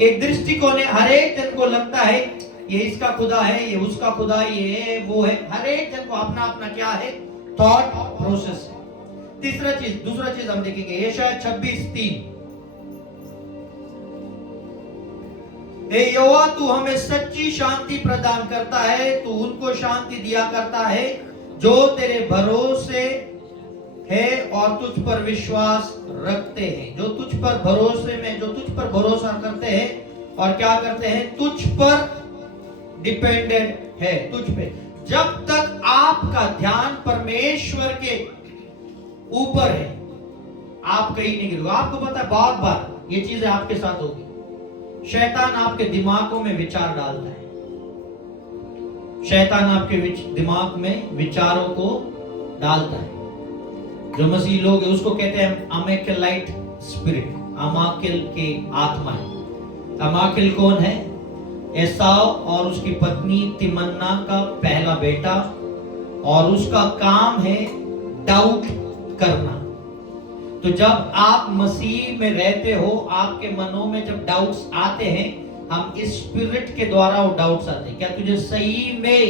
एक दृष्टिकोण है, हर एक जन को लगता है ये इसका खुदा है, ये उसका खुदा है, ये है वो है। हर एक जन को अपना अपना क्या है, थॉट प्रोसेस है। दूसरा चीज हम देखेंगे यशायाह 26:3। हे यहोवा तू हमें सच्ची शांति प्रदान करता है, तू उनको शांति दिया करता है जो तेरे भरोसे है और तुझ पर विश्वास रखते हैं। जो तुझ पर भरोसे में, जो तुझ पर भरोसा करते हैं और क्या करते हैं, तुझ पर डिपेंडेंट है, तुझ पे। जब तक आपका ध्यान परमेश्वर के ऊपर है, आप कहीं नहीं गिरोगे। आपको पता है बहुत बार ये चीजें आपके साथ होगी। शैतान आपके दिमागों में विचार डालता है, शैतान आपके दिमाग में विचारों को डालता है। जो मसीह लोग है उसको कहते हैं अमाकेलाइट स्पिरिट, अमाकेल के आत्मा है। अमाकेल कौन है? एसाव और उसकी पत्नी तिमन्ना का पहला बेटा, और उसका काम है डाउट करना। तो जब आप मसीह में रहते हो, आपके मनों में जब डाउट्स आते हैं, हम इस स्पिरिट के द्वारा वो डाउट्स आते हैं। क्या तुझे सही में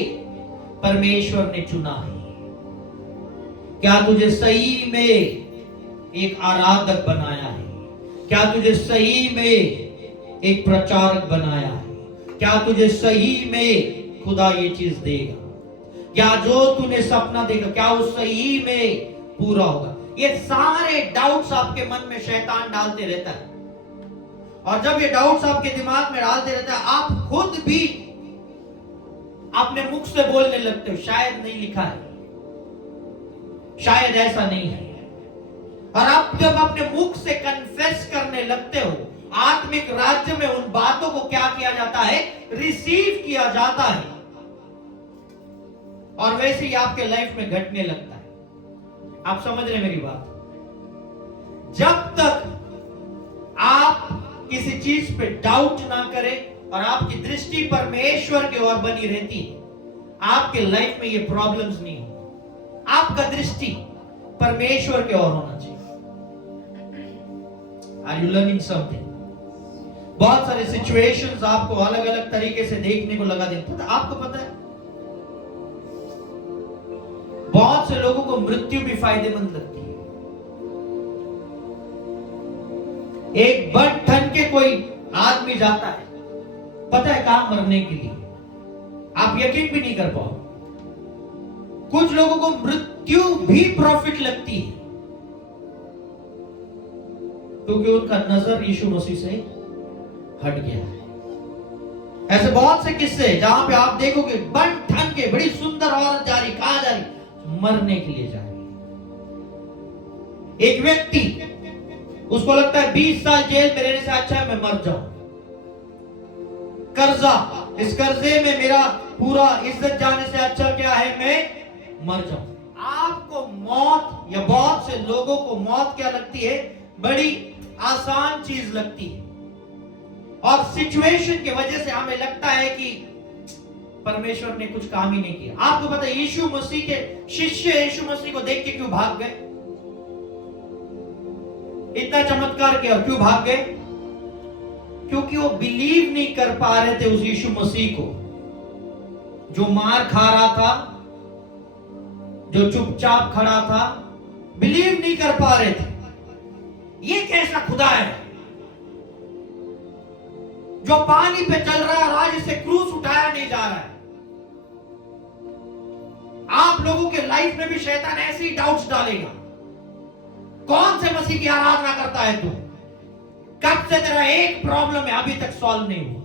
परमेश्वर ने चुना है? क्या तुझे सही में एक आराधक बनाया है? क्या तुझे सही में एक प्रचारक बनाया है? क्या तुझे सही में खुदा ये चीज देगा? क्या जो तूने सपना देगा, क्या वो सही में पूरा होगा? ये सारे डाउट्स आपके मन में शैतान डालते रहता है। और जब ये डाउट्स आपके दिमाग में डालते रहता है, आप खुद भी अपने मुख से बोलने लगते हो, शायद नहीं लिखा है, शायद ऐसा नहीं है। और आप जब अपने मुख से कन्फेस करने लगते हो, आत्मिक राज्य में उन बातों को क्या किया जाता है, रिसीव किया जाता है, और वैसे ही आपके लाइफ में घटने लगता है। आप समझ रहे मेरी बात? जब तक आप किसी चीज पे डाउट ना करें और आपकी दृष्टि परमेश्वर की ओर बनी रहती है, आपके लाइफ में ये प्रॉब्लम्स नहीं हो। आपका दृष्टि परमेश्वर की ओर होना चाहिए। Are you learning something? बहुत सारे सिचुएशंस आपको अलग अलग तरीके से देखने को लगा देते। आपको पता है बहुत से लोगों को मृत्यु भी फायदेमंद लगती है। एक बड़ ठन के कोई आदमी जाता है, पता है कहां मरने के लिए, आप यकीन भी नहीं कर पाओ। कुछ लोगों को मृत्यु भी प्रॉफिट लगती है, क्योंकि उनका नजर यीशु मसीह से हट गया है। ऐसे बहुत से किस्से जहां पे आप देखोगे बन ठन के बड़ी सुंदर औरत जा रही, कहां जा रही? मरने के लिए जा रही। एक व्यक्ति, उसको लगता है 20 साल जेल में रहने से अच्छा है मैं मर जाऊं। कर्जा, इस कर्जे में मेरा पूरा इज्जत जाने से अच्छा क्या है, मैं मर जाऊं। आपको मौत, या बहुत से लोगों को मौत क्या लगती है, बड़ी आसान चीज लगती है। और सिचुएशन की वजह से हमें लगता है कि परमेश्वर ने कुछ काम ही नहीं किया। आपको पता है यीशु मसीह के शिष्य यीशु मसीह को देख के क्यों भाग गए? इतना चमत्कार किया, क्यों भाग गए? क्योंकि वो बिलीव नहीं कर पा रहे थे उस यीशु मसीह को, जो मार खा रहा था, जो चुपचाप खड़ा था, बिलीव नहीं कर पा रहे थे। ये कैसा खुदा है जो पानी पे चल रहा है, आज इसे क्रूस उठाया नहीं जा रहा है? आप लोगों के लाइफ में भी शैतान ऐसे ही डाउट्स डालेगा। कौन से मसीह की आराधना करता है तू? कब से तेरा एक प्रॉब्लम है अभी तक सॉल्व नहीं हुआ?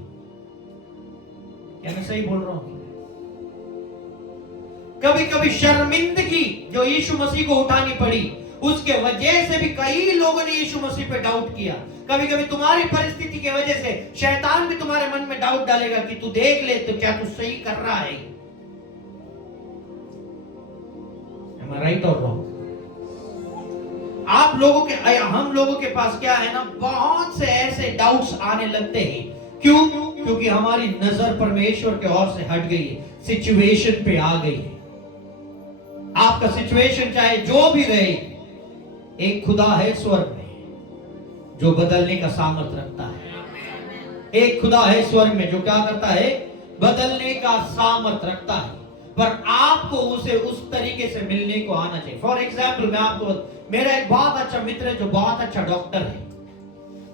क्या मैं सही बोल रहा हूं? कभी कभी शर्मिंदगी जो यीशु मसीह को उठानी पड़ी, उसके वजह से भी कई लोगों ने यीशु मसीह पे डाउट किया। कभी कभी तुम्हारी परिस्थिति की वजह से शैतान भी तुम्हारे मन में डाउट डालेगा कि तू देख ले तो क्या तू सही कर रहा है। Am I right or wrong? आप लोगों के, हम लोगों के पास क्या है ना, बहुत से ऐसे डाउट्स आने लगते हैं। क्यों? क्योंकि हमारी नजर परमेश्वर के ओर से हट गई है, सिचुएशन पे आ गई है। आपका सिचुएशन चाहे जो भी रहे, एक खुदा है स्वर्ग में जो बदलने का सामर्थ्य रखता है। एक खुदा है स्वर्ग में जो क्या करता है, बदलने का सामर्थ रखता है, पर आपको उसे उस तरीके से मिलने को आना चाहिए। फॉर एग्जाम्पल मैं आपको, मेरा एक बहुत अच्छा मित्र है जो बहुत अच्छा डॉक्टर है,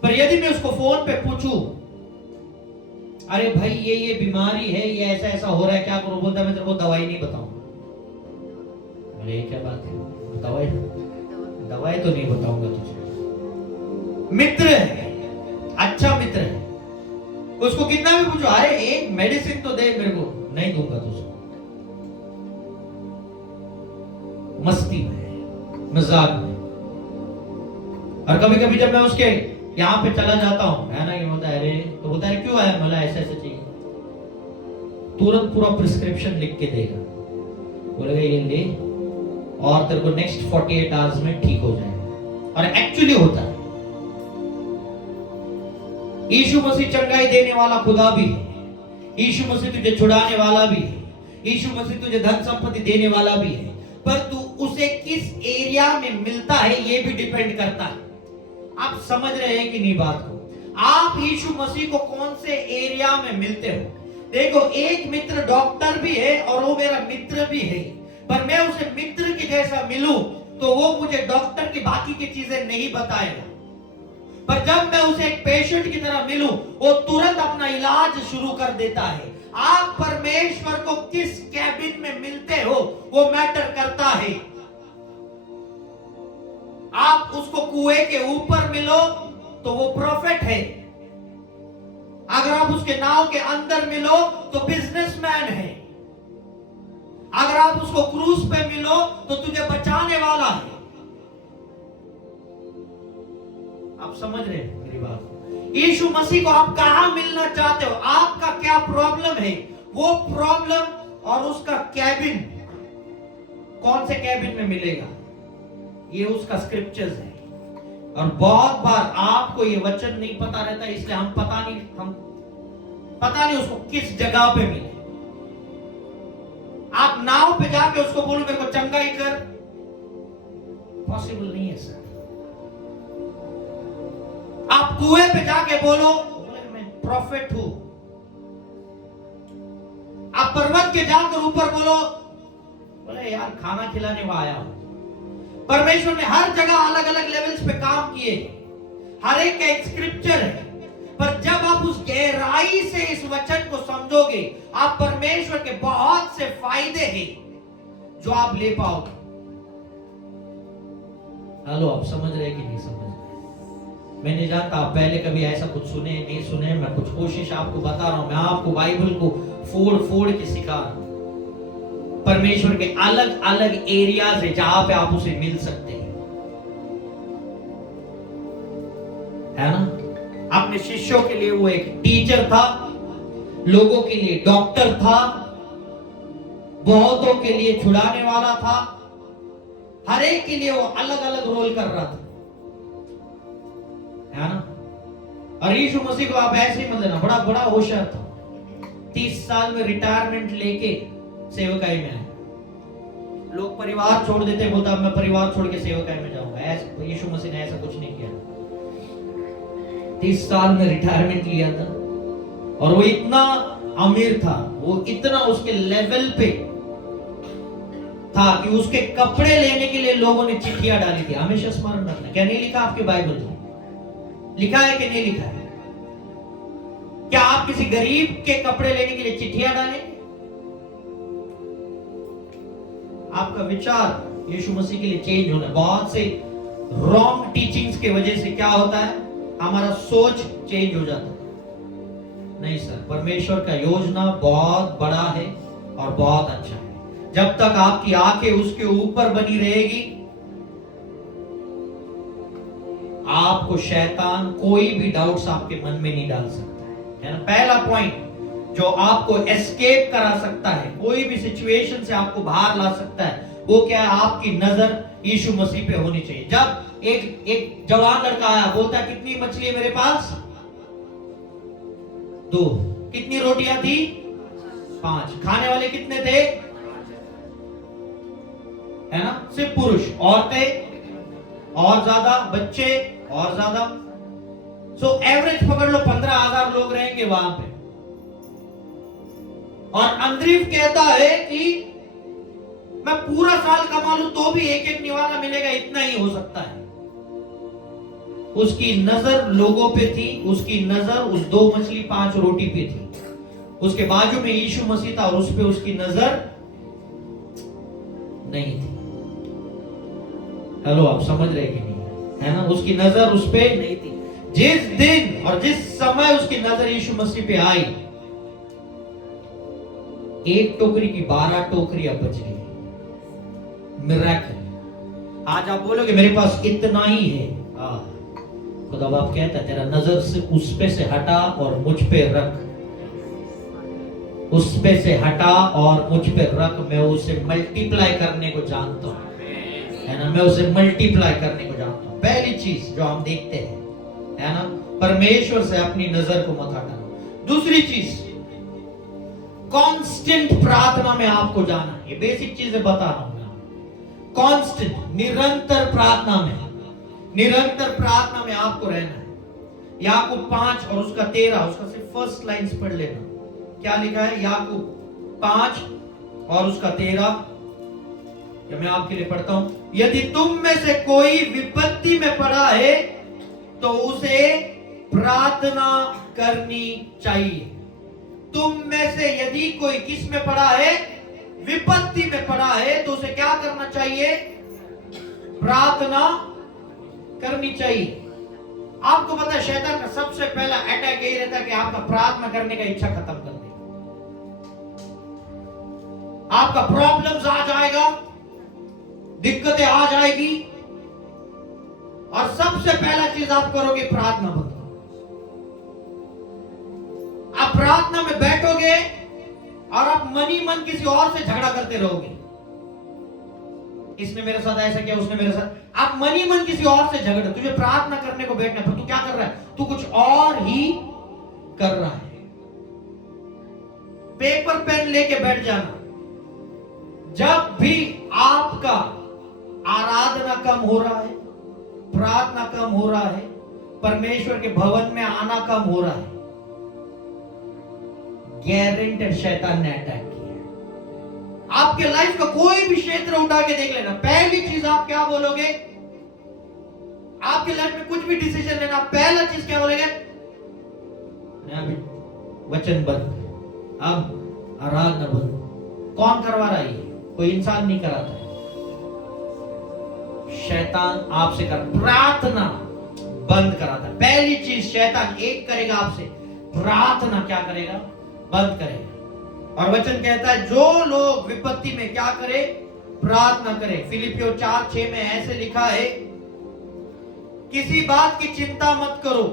पर यदि मैं उसको फोन पे पूछूं, अरे भाई ये बीमारी है, ये ऐसा ऐसा हो रहा है, क्या करूं, बोलता है मैं तेरे को दवाई नहीं बताऊंगा। अरे ये क्या बात है, दवाई तो नहीं बताऊंगा तुझे। मित्र है, अच्छा मित्र है, उसको कितना भी पूछो, अरे एक मेडिसिन तो दे मेरे को, नहीं दूंगा तुझे। मस्ती में, मजाक में। और कभी कभी जब मैं उसके यहाँ पे चला जाता हूँ, है ना, ये होता है, अरे तो बोलता है क्यों आया, बोला ऐसा ऐसा चाहिए, तुरंत पूरा प्रिस्क्रिप्शन लिख के देगा, बोलेगा ये ले और तेरे को नेक्स्ट 48 आवर्स में ठीक हो जाएगा। और एक्चुअली होता है। यीशु मसीह चंगाई देने वाला खुदा भी है, यीशु मसीह तुझे छुड़ाने वाला भी है, यीशु मसीह तुझे धन संपत्ति देने वाला भी है, पर तू उसे किस एरिया में मिलता है ये भी डिपेंड करता है। आप समझ रहे हैं कि नहीं बात को? आप यीशु मसीह को कौन से एरिया में मिलते हो? देखो, एक मित्र डॉक्टर भी है और वो मेरा मित्र भी है, पर मैं उसे मित्र की जैसा मिलूं तो वो मुझे डॉक्टर की बाकी की चीजें नहीं बताएगा, पर जब मैं उसे एक पेशेंट की तरह मिलूं वो तुरंत अपना इलाज शुरू कर देता है। आप परमेश्वर को किस कैबिन में मिलते हो वो मैटर करता है। आप उसको कुएं के ऊपर मिलो तो वो प्रॉफिट है, अगर आप उसके नाव के अंदर मिलो तो बिजनेसमैन है, अगर आप उसको क्रूज पे मिलो तो तुझे बचाने वाला है। आप समझ रहे हैं मेरी बात? यीशु मसीह को आप कहां मिलना चाहते हो, आपका क्या प्रॉब्लम है, वो प्रॉब्लम और उसका कैबिन कौन से कैबिन में मिलेगा, ये उसका स्क्रिप्चर्स है। और बहुत बार आपको ये वचन नहीं पता रहता, इसलिए हम पता नहीं उसको किस जगह पे मिले। आप नाव पे जाके उसको बोलो मेरे को चंगाई कर, पॉसिबल नहीं है सर। आप कुएं पे जाके बोलो मैं प्रॉफिट हूं, आप पर्वत के जाकर ऊपर बोलो बोले यार खाना खिलाने को आया हूं। परमेश्वर ने हर जगह अलग अलग लेवल्स पे काम किए, हर एक का एक स्क्रिप्चर है, पर जब आप उस गहराई से इस वचन को समझोगे, आप परमेश्वर के बहुत से फायदे हैं जो आप ले पाओगे। हेलो, आप समझ रहे कि नहीं समझ रहे? मैं नहीं जानता आप पहले कभी ऐसा कुछ सुने नहीं सुने, मैं कुछ कोशिश आपको बता रहा हूं, मैं आपको बाइबल को फोड़ के सिखा रहा हूं। परमेश्वर के अलग अलग एरियाज है जहां पे आप उसे मिल सकते हैं, है ना? अपने शिष्यों के लिए वो एक टीचर था, लोगों के लिए डॉक्टर था, बहुतों के लिए छुड़ाने वाला था, हर एक के लिए वो अलग अलग रोल कर रहा था, है ना? और यीशु मसीह को आप ऐसे ही मत लेना, बड़ा होशियार था। 30 साल में रिटायरमेंट लेके सेवकाई में आए। लोग परिवार छोड़ देते, बोलता मैं परिवार छोड़ के सेवकाई में जाऊंगा, ऐसा यीशु मसीह ने ऐसा कुछ नहीं किया। 30 साल में रिटायरमेंट लिया था और वो इतना अमीर था, वो इतना उसके लेवल पे था कि उसके कपड़े लेने के लिए लोगों ने चिट्ठियां डाली थी। हमेशा स्मरण रखना, क्या नहीं लिखा आपके बाइबल में? लिखा है कि नहीं लिखा है? क्या आप किसी गरीब के कपड़े लेने के लिए चिट्ठियां डालेंगे? आपका विचार यीशु मसीह के लिए चेंज होना। बहुत से रॉन्ग टीचिंग्स के वजह से क्या होता है, हमारा सोच चेंज हो जाता है। नहीं सर, परमेश्वर का योजना बहुत बड़ा है और बहुत अच्छा है। जब तक आपकी आंखें उसके ऊपर बनी रहेगी, आपको शैतान कोई भी डाउट्स आपके मन में नहीं डाल सकता है ना? पहला पॉइंट जो आपको एस्केप करा सकता है, कोई भी सिचुएशन से आपको बाहर ला सकता है, वो क्या है? आपकी नजर यीशु मसीह पे होनी चाहिए। जब एक जवान लड़का आया, बोलता कितनी मछली है मेरे पास? 2। कितनी रोटियां थी? 5। खाने वाले कितने थे? है ना? सिर्फ पुरुष, औरतें और ज्यादा, बच्चे और ज्यादा। सो एवरेज पकड़ लो 15,000 लोग रहेंगे वहां पे। और अंद्रीव कहता है कि मैं पूरा साल कमा लूं तो भी एक एक निवाला मिलेगा, इतना ही हो सकता है। उसकी नजर लोगों पे थी, उसकी नजर उस 2 मछली 5 रोटी पे थी। उसके बाजू में यीशु मसीह था और उस पे उसकी नजर नहीं थी। हेलो, आप समझ रहे कि नहीं? है ना, उसकी नजर उस पे नहीं थी। जिस दिन और जिस समय उसकी नजर यीशु मसीह पे आई, 1 टोकरी की 12 टोकरियां बच गई। मिरेकल। आज आप बोलोगे मेरे पास इतना ही है, खुदा बाप कहता है तेरा नजर से उस पे से हटा और मुझ पे रख, उस पे से हटा और मुझ पे रख। मैं उसे मल्टीप्लाई करने को जानता हूं, है ना, मैं उसे मल्टीप्लाई करने को जानता हूं। पहली चीज जो हम देखते हैं, है ना, परमेश्वर से अपनी नजर को मत हटाना। दूसरी चीज, कांस्टेंट प्रार्थना में आपको जाना। ये बेसिक चीजें बता रहा हूं मैं। कांस्टेंट, निरंतर प्रार्थना में, निरंतर प्रार्थना में आपको रहना है। याकूब 5 और उसका 13, उसका सिर्फ फर्स्ट लाइंस पढ़ लेना। क्या लिखा है? याकूब 5 और उसका 13, मैं आपके लिए पढ़ता हूं। यदि तुम में से कोई विपत्ति में पड़ा है तो उसे प्रार्थना करनी चाहिए। तुम में से यदि कोई किस में पड़ा है? विपत्ति में पड़ा है, तो उसे क्या करना चाहिए? प्रार्थना करनी चाहिए। आपको पता है शैतान का सबसे पहला अटैक यही रहता है कि आपका प्रार्थना करने का इच्छा खत्म कर देगा। आपका प्रॉब्लम्स आ जाएगा, दिक्कतें आ जाएगी, और सबसे पहला चीज आप करोगे प्रार्थना बंद करो। आप प्रार्थना में बैठोगे और आप मन ही मन किसी और से झगड़ा करते रहोगे। इसने मेरे साथ ऐसा किया, उसने मेरे साथ, आप मन ही मन किसी और से झगड़े। तुझे प्रार्थना करने को बैठना, पर तू क्या कर रहा है? तू कुछ और ही कर रहा है। पेपर पेन लेके बैठ जाना। जब भी आपका आराधना कम हो रहा है, प्रार्थना कम हो रहा है, परमेश्वर के भवन में आना कम हो रहा है, गारंटेड शैतान ने अटैक किया। आपके लाइफ का कोई भी क्षेत्र उठा के देख लेना। पहली चीज आप क्या बोलोगे? आपके लाइफ में कुछ भी डिसीजन लेना, पहला चीज क्या बोलेंगे? अभी वचन बंद, अब आराधना बंद। कौन करवा रहा है? कोई इंसान नहीं कराता है, शैतान आपसे कर प्रार्थना बंद कराता है। पहली चीज शैतान एक करेगा आपसे, प्रार्थना क्या करेगा? बंद करेगा। और वचन कहता है जो लोग विपत्ति में क्या करे? प्रार्थना करे। फिलिपियों 4:6 में ऐसे लिखा है, किसी बात की चिंता मत करो,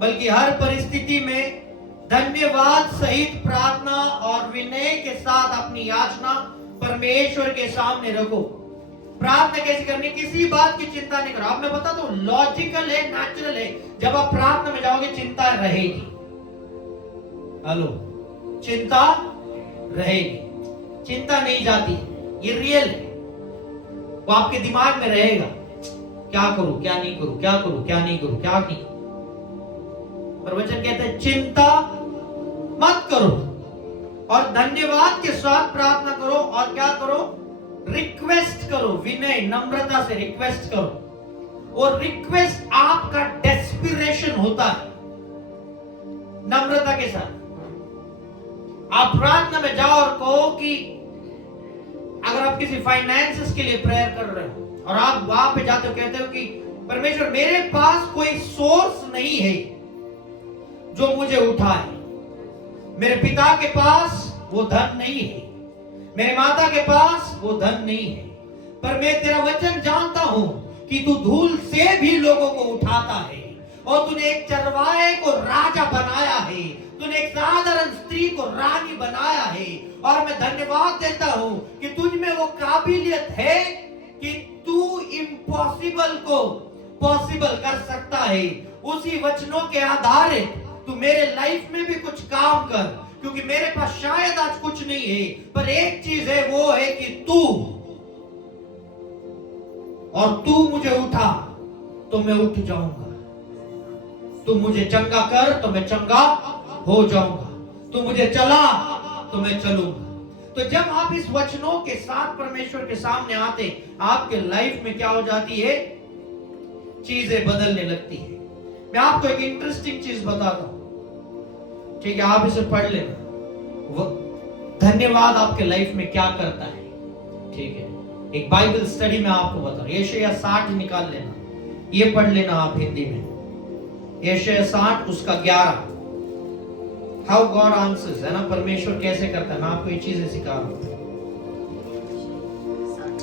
बल्कि हर परिस्थिति में धन्यवाद सहित प्रार्थना और विनय के साथ अपनी याचना परमेश्वर के सामने रखो। प्रार्थना कैसे करनी? किसी बात की चिंता नहीं करो। अब मैं बता दूं, लॉजिकल है, नेचुरल है। जब आप प्रार्थना में जाओगे चिंता रहेगी। हेलो, चिंता रहेगी, चिंता नहीं जाती, ये रियल है। वो आपके दिमाग में रहेगा, क्या करूं क्या नहीं करूं, क्या करूं क्या नहीं करूं, क्या नहीं करूं। पर वचन कहता है चिंता मत करो और धन्यवाद के साथ प्रार्थना करो। और क्या करो? रिक्वेस्ट करो, विनय नम्रता से रिक्वेस्ट करो। और रिक्वेस्ट आपका डेस्पिरेशन होता है। नम्रता के साथ आप प्रार्थना में जाओ और कहो कि अगर आप किसी फाइनेंसेस के लिए प्रेयर कर रहे हो और आप वहां पे जाते हो, कहते हो कि परमेश्वर मेरे पास कोई सोर्स नहीं है जो मुझे उठाए, मेरे पिता के पास वो धन नहीं है, मेरे माता के पास वो धन नहीं है, पर मैं तेरा वचन जानता हूं कि तू धूल से भी लोगों को उठाता है और तूने एक चरवाहे को राजा बनाया है, तूने एक साधारण स्त्री को रानी बनाया है। और मैं धन्यवाद देता हूं कि तुझ में वो काबिलियत है कि तू इम्पॉसिबल को पॉसिबल कर सकता है। उसी वचनों के आधारित तू मेरे लाइफ में भी कुछ काम कर, क्योंकि मेरे पास शायद आज कुछ नहीं है, पर एक चीज है, वो है कि तू, और तू मुझे उठा तो मैं उठ जाऊंगा। तू मुझे चंगा कर तो मैं चंगा हो जाऊंगा, तू मुझे चला तो मैं चलूंगा। तो जब आप इस वचनों के साथ परमेश्वर के सामने आते, आपके लाइफ में क्या हो जाती है? चीजें बदलने लगती है। मैं आपको एक इंटरेस्टिंग चीज बताता हूं, ठीक है? आप इसे पढ़ लेना। धन्यवाद आपके लाइफ में क्या करता है, ठीक है? एक बाइबल स्टडी में आपको बता रहा हूं। यशायाह 60 निकाल लेना, ये पढ़ लेना आप हिंदी में। यशायाह 60 उसका 11, हाउ गॉड आंसर्स, है ना? परमेश्वर कैसे करता है, मैं आपको ये चीजें सिखा रहा हूं।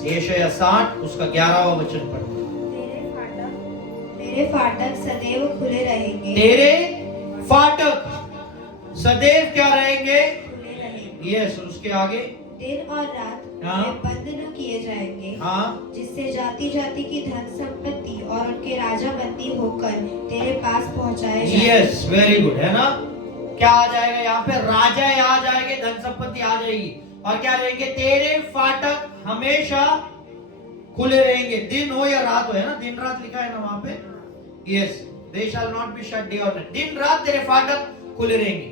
यशायाह 60 उसका 11वां वचन पढ़ना। तेरे फाटक सदैव खुले रहेंगे। तेरे फाटक सदैव क्या रहेंगे? खुले रहेंगे। यस, उसके आगे दिन और रात हाँ। में बंद न किए जाएंगे। हाँ, जिससे जाति जाति की धन संपत्ति और उनके राजा बंदी होकर तेरे पास पहुंचाए जाएंगे। यस, वेरी गुड, है ना? क्या आ जाएगा यहाँ पे? राजा आ जाएंगे, धन संपत्ति आ जाएगी, और क्या रहेंगे? तेरे फाटक हमेशा खुले रहेंगे, दिन हो या रात हो, है ना? दिन रात लिखा है ना वहां पे। Yes, they shall not be shut day और नाइट, दिन रात तेरे फाटक खुले रहेंगे।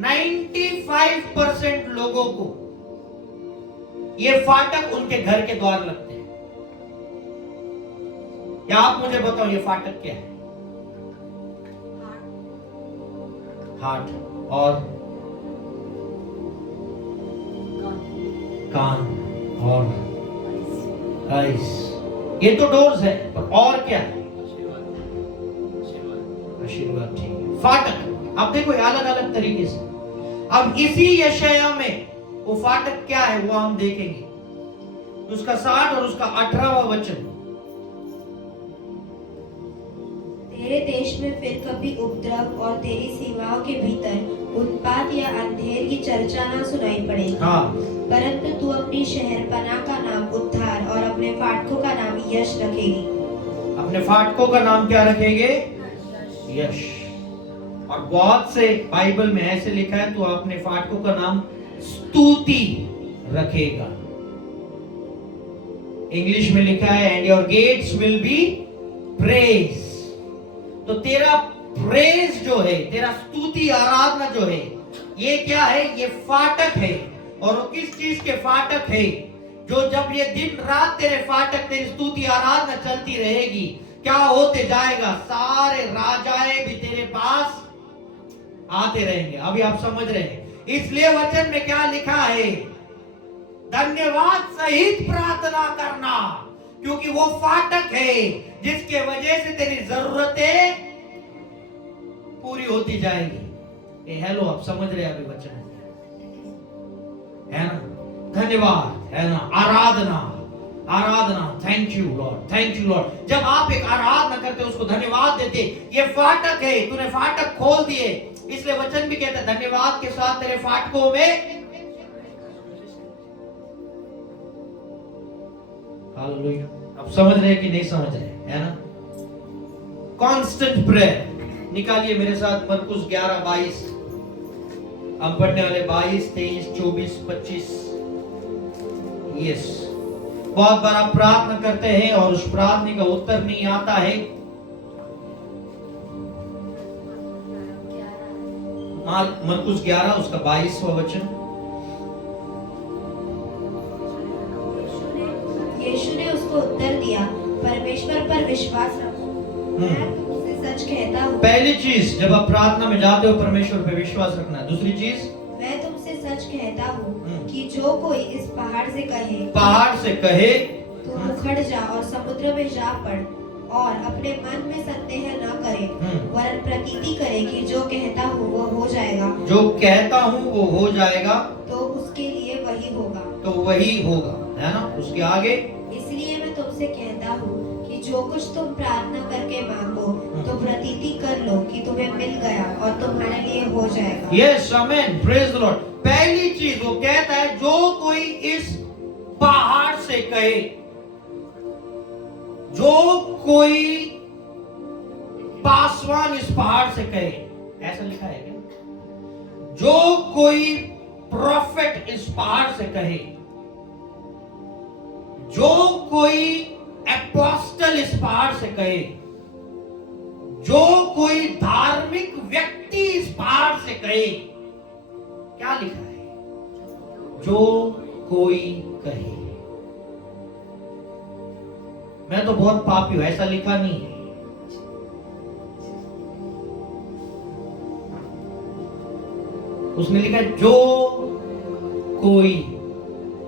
95% लोगों को ये फाटक उनके घर के द्वार लगते हैं। क्या आप मुझे बताओ ये फाटक क्या है? हार्ट और कान और आइस, ये तो डोर्स है, पर और क्या है? आशीर्वाद, ठीक है। फाटक, अब देखो अलग अलग तरीके से। अब इसी यशायाह में वो फाटक क्या है वो हम देखेंगे। उसका 60 और उसका 18वां वचन। तेरे देश में फिर कभी उपद्रव और तेरी सीमाओं के भीतर उत्पात या अंधेर की चर्चा न सुनाई पड़ेगी। हाँ, परंतु तू अपनी शहरपनाह का नाम उद्धार और अपने फाटकों का नाम यश रखेगी। अपने फाटकों का नाम क्या रखेंगे? यश। और बहुत से बाइबल में ऐसे लिखा है, तो अपने फाटकों का नाम स्तुति रखेगा। इंग्लिश में लिखा है and your gates will be praise. तो तेरा प्रेज जो है, तेरा स्तुति आराधना जो है, ये क्या है? ये फाटक है। और वो किस चीज के फाटक है? जो जब ये दिन रात तेरे फाटक, तेरी स्तुति आराधना चलती रहेगी, क्या होते जाएगा? सारे राजाएं भी तेरे पास आते रहेंगे। अभी आप समझ रहे हैं? इसलिए वचन में क्या लिखा है? धन्यवाद सहित प्रार्थना करना, क्योंकि वो फाटक है जिसके वजह से तेरी जरूरतें पूरी होती जाएगी। हेलो, आप समझ रहे हैं? अभी वचन है ना? धन्यवाद, है ना? आराधना, आराधना, thank you Lord, thank you Lord. जब आप एक आराधना करते, उसको धन्यवाद देते, ये फाटक है, तूने फाटक खोल दिए। इसलिए वचन भी कहता है धन्यवाद के साथ तेरे फाटकों में। हालेलुया। अब समझ रहे कि नहीं समझ रहे, है ना? कांस्टेंट प्रेयर निकालिए मेरे साथ मरकुस 11:22। हम पढ़ने वाले 22, 23, 24, 25। यस, बहुत बार आप प्रार्थना करते हैं और उस प्रार्थना का उत्तर नहीं आता है। मरकुस 11 उसका 22वां वचन। यीशु ने उसको उत्तर दिया, परमेश्वर पर विश्वास रखो। मैं तुमसे सच कहता हूँ। पहली चीज, जब आप प्रार्थना में जाते हो, परमेश्वर पर विश्वास रखना। दूसरी चीज, मैं तुमसे सच कहता हूँ कि जो कोई इस पहाड़ से कहे, पहाड़ से कहे तो उखड़ जा और समुद्र में जा पड़, और अपने मन में संदेह न करे, वरन प्रतीति करे कि जो कहता हूँ वो हो जाएगा, जो कहता हूँ वो हो जाएगा, तो उसके लिए वही होगा। तो वही होगा, है ना? उसके आगे, इसलिए मैं तुमसे कहता हूँ कि जो कुछ तुम प्रार्थना करके मांगो, तो प्रतीति कर लो कि तुम्हें मिल गया और तुम्हारे लिए हो जाएगा। Yes, amen, praise the Lord. पहली चीज वो कहता है, जो कोई इस पहाड़ से कहे, जो कोई पासवान इस पहाड़ से कहे, ऐसा लिखा है क्या? जो कोई प्रॉफिट इस पहाड़ से कहे, जो कोई एपोस्टल इस पहाड़ से कहे, जो कोई धार्मिक व्यक्ति इस पहाड़ से कहे, क्या लिखा है? जो कोई कहे। मैं तो बहुत पापी हूं, ऐसा लिखा नहीं है। उसने लिखा है जो कोई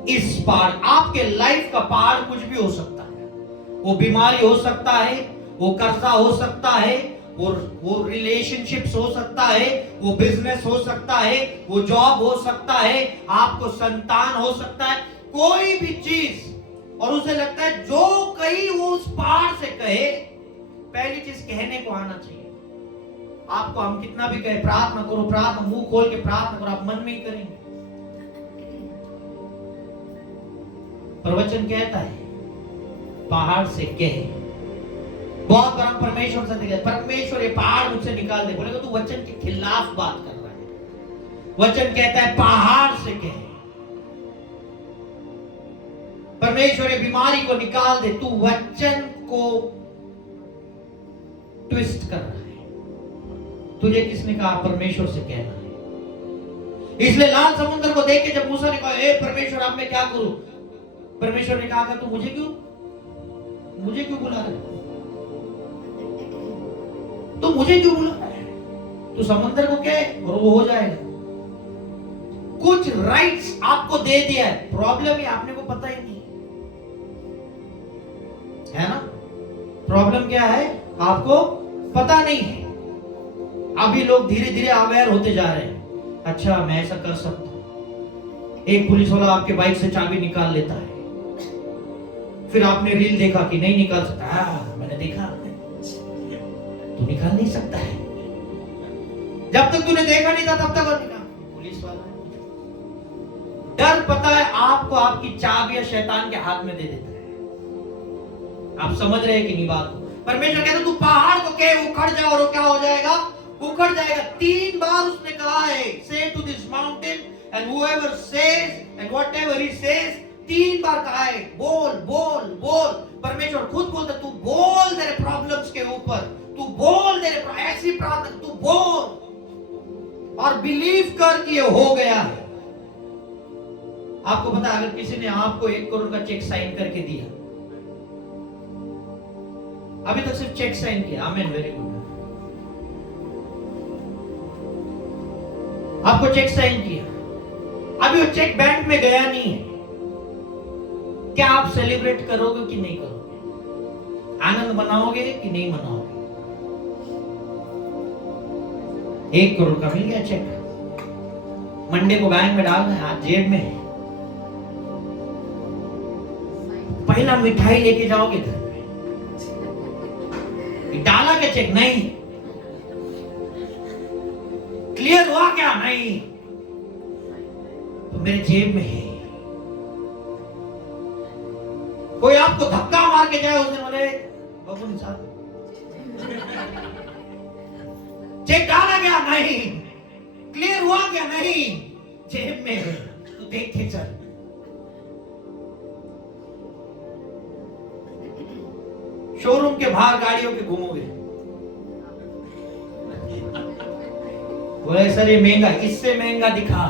इस पहाड़, आपके लाइफ का पहाड़ कुछ भी हो सकता है। वो बीमारी हो सकता है, वो कर्जा हो सकता है, वो रिलेशनशिप्स हो सकता है, वो बिजनेस हो सकता है, वो जॉब हो सकता है, आपको संतान हो सकता है, कोई भी चीज। और उसे लगता है जो कहीं वो उस पहाड़ से कहे, पहली चीज कहने को आना चाहिए। आपको हम कितना भी कहे प्रार्थना करो, प्रार्थना, मुंह खोल के प्रार्थना करो, आप मन में ही करेंगे। प्रवचन कहता है पहाड़ से कहे। बहुत बार हम परमेश्वर से कहते, परमेश्वर ये पहाड़ मुझसे निकाल दे। बोलेगा तू वचन के खिलाफ बात कर रहा है। वचन कहता है पहाड़ से कहे, परमेश्वर ये बीमारी को निकाल दे। तू वचन को ट्विस्ट कर रहा है। तुझे किसने कहा परमेश्वर से कहना है? इसलिए लाल समुद्र को देख के जब मूसा ने कहा हे परमेश्वर अब मैं क्या करूं, परमेश्वर ने कहा तू मुझे क्यों बुला रहे, तो मुझे क्यों बुला रहा है? तू समुद्र को कह और वो हो जाएगा। कुछ राइट्स आपको दे दिया है, प्रॉब्लम ही आपने को पता ही नहीं है ना। प्रॉब्लम क्या है आपको पता नहीं है। अभी लोग धीरे धीरे अवेयर होते जा रहे हैं। अच्छा मैं ऐसा कर सकता हूं। एक पुलिस वाला आपके बाइक से चाबी निकाल लेता है, फिर आपने रील देखा कि नहीं निकाल सकता। मैंने देखा, तू निकाल नहीं सकता है। जब तक तूने देखा नहीं था तब तक और निकाल। पुलिस वाला डर पता है आपको, आपकी चाबी या शैतान के हाथ में दे देता है। आप समझ रहे हैं कि नहीं बात? परमेश्वर कहता तू पहाड़ को कह उखड़ जा, और वो क्या हो जाएगा? उखड़ जाएगा। 3 बार उसने कहा है say to this mountain and whoever says and whatever he says. 3 बार कहा है बोल बोल बोल। परमेश्वर खुद बोलता तू बोल तेरे प्रॉब्लम्स के ऊपर, तू बोल तेरे ऐसी प्रार्थना, तू बोल और बिलीव कर कि ये हो गया है। आपको पता है अगर किसी ने आपको 1 करोड़ का चेक साइन करके दिया, अभी तक सिर्फ चेक साइन किया, आमीन, वेरी गुड। आपको चेक साइन किया, अभी वो चेक बैंक में गया नहीं है, क्या आप सेलिब्रेट करोगे कि नहीं करोगे? आनंद मनाओगे कि नहीं मनाओगे? 1 करोड़ का मिल गया चेक, मंडे को बैंक में डालना है, आज जेब में है। पहला मिठाई लेके जाओगे घर में, डाला के चेक नहीं, क्लियर हुआ क्या? नहीं, तो मेरे जेब में है। कोई आपको धक्का मार के जाए, उसने बोले बाबू निशान चेक डाला गया? नहीं, क्लियर हुआ क्या? नहीं, जेब में है, तो देख के चल। शोरूम के बाहर गाड़ियों के घूमोगे, बोले सर ये महंगा, इससे महंगा दिखा।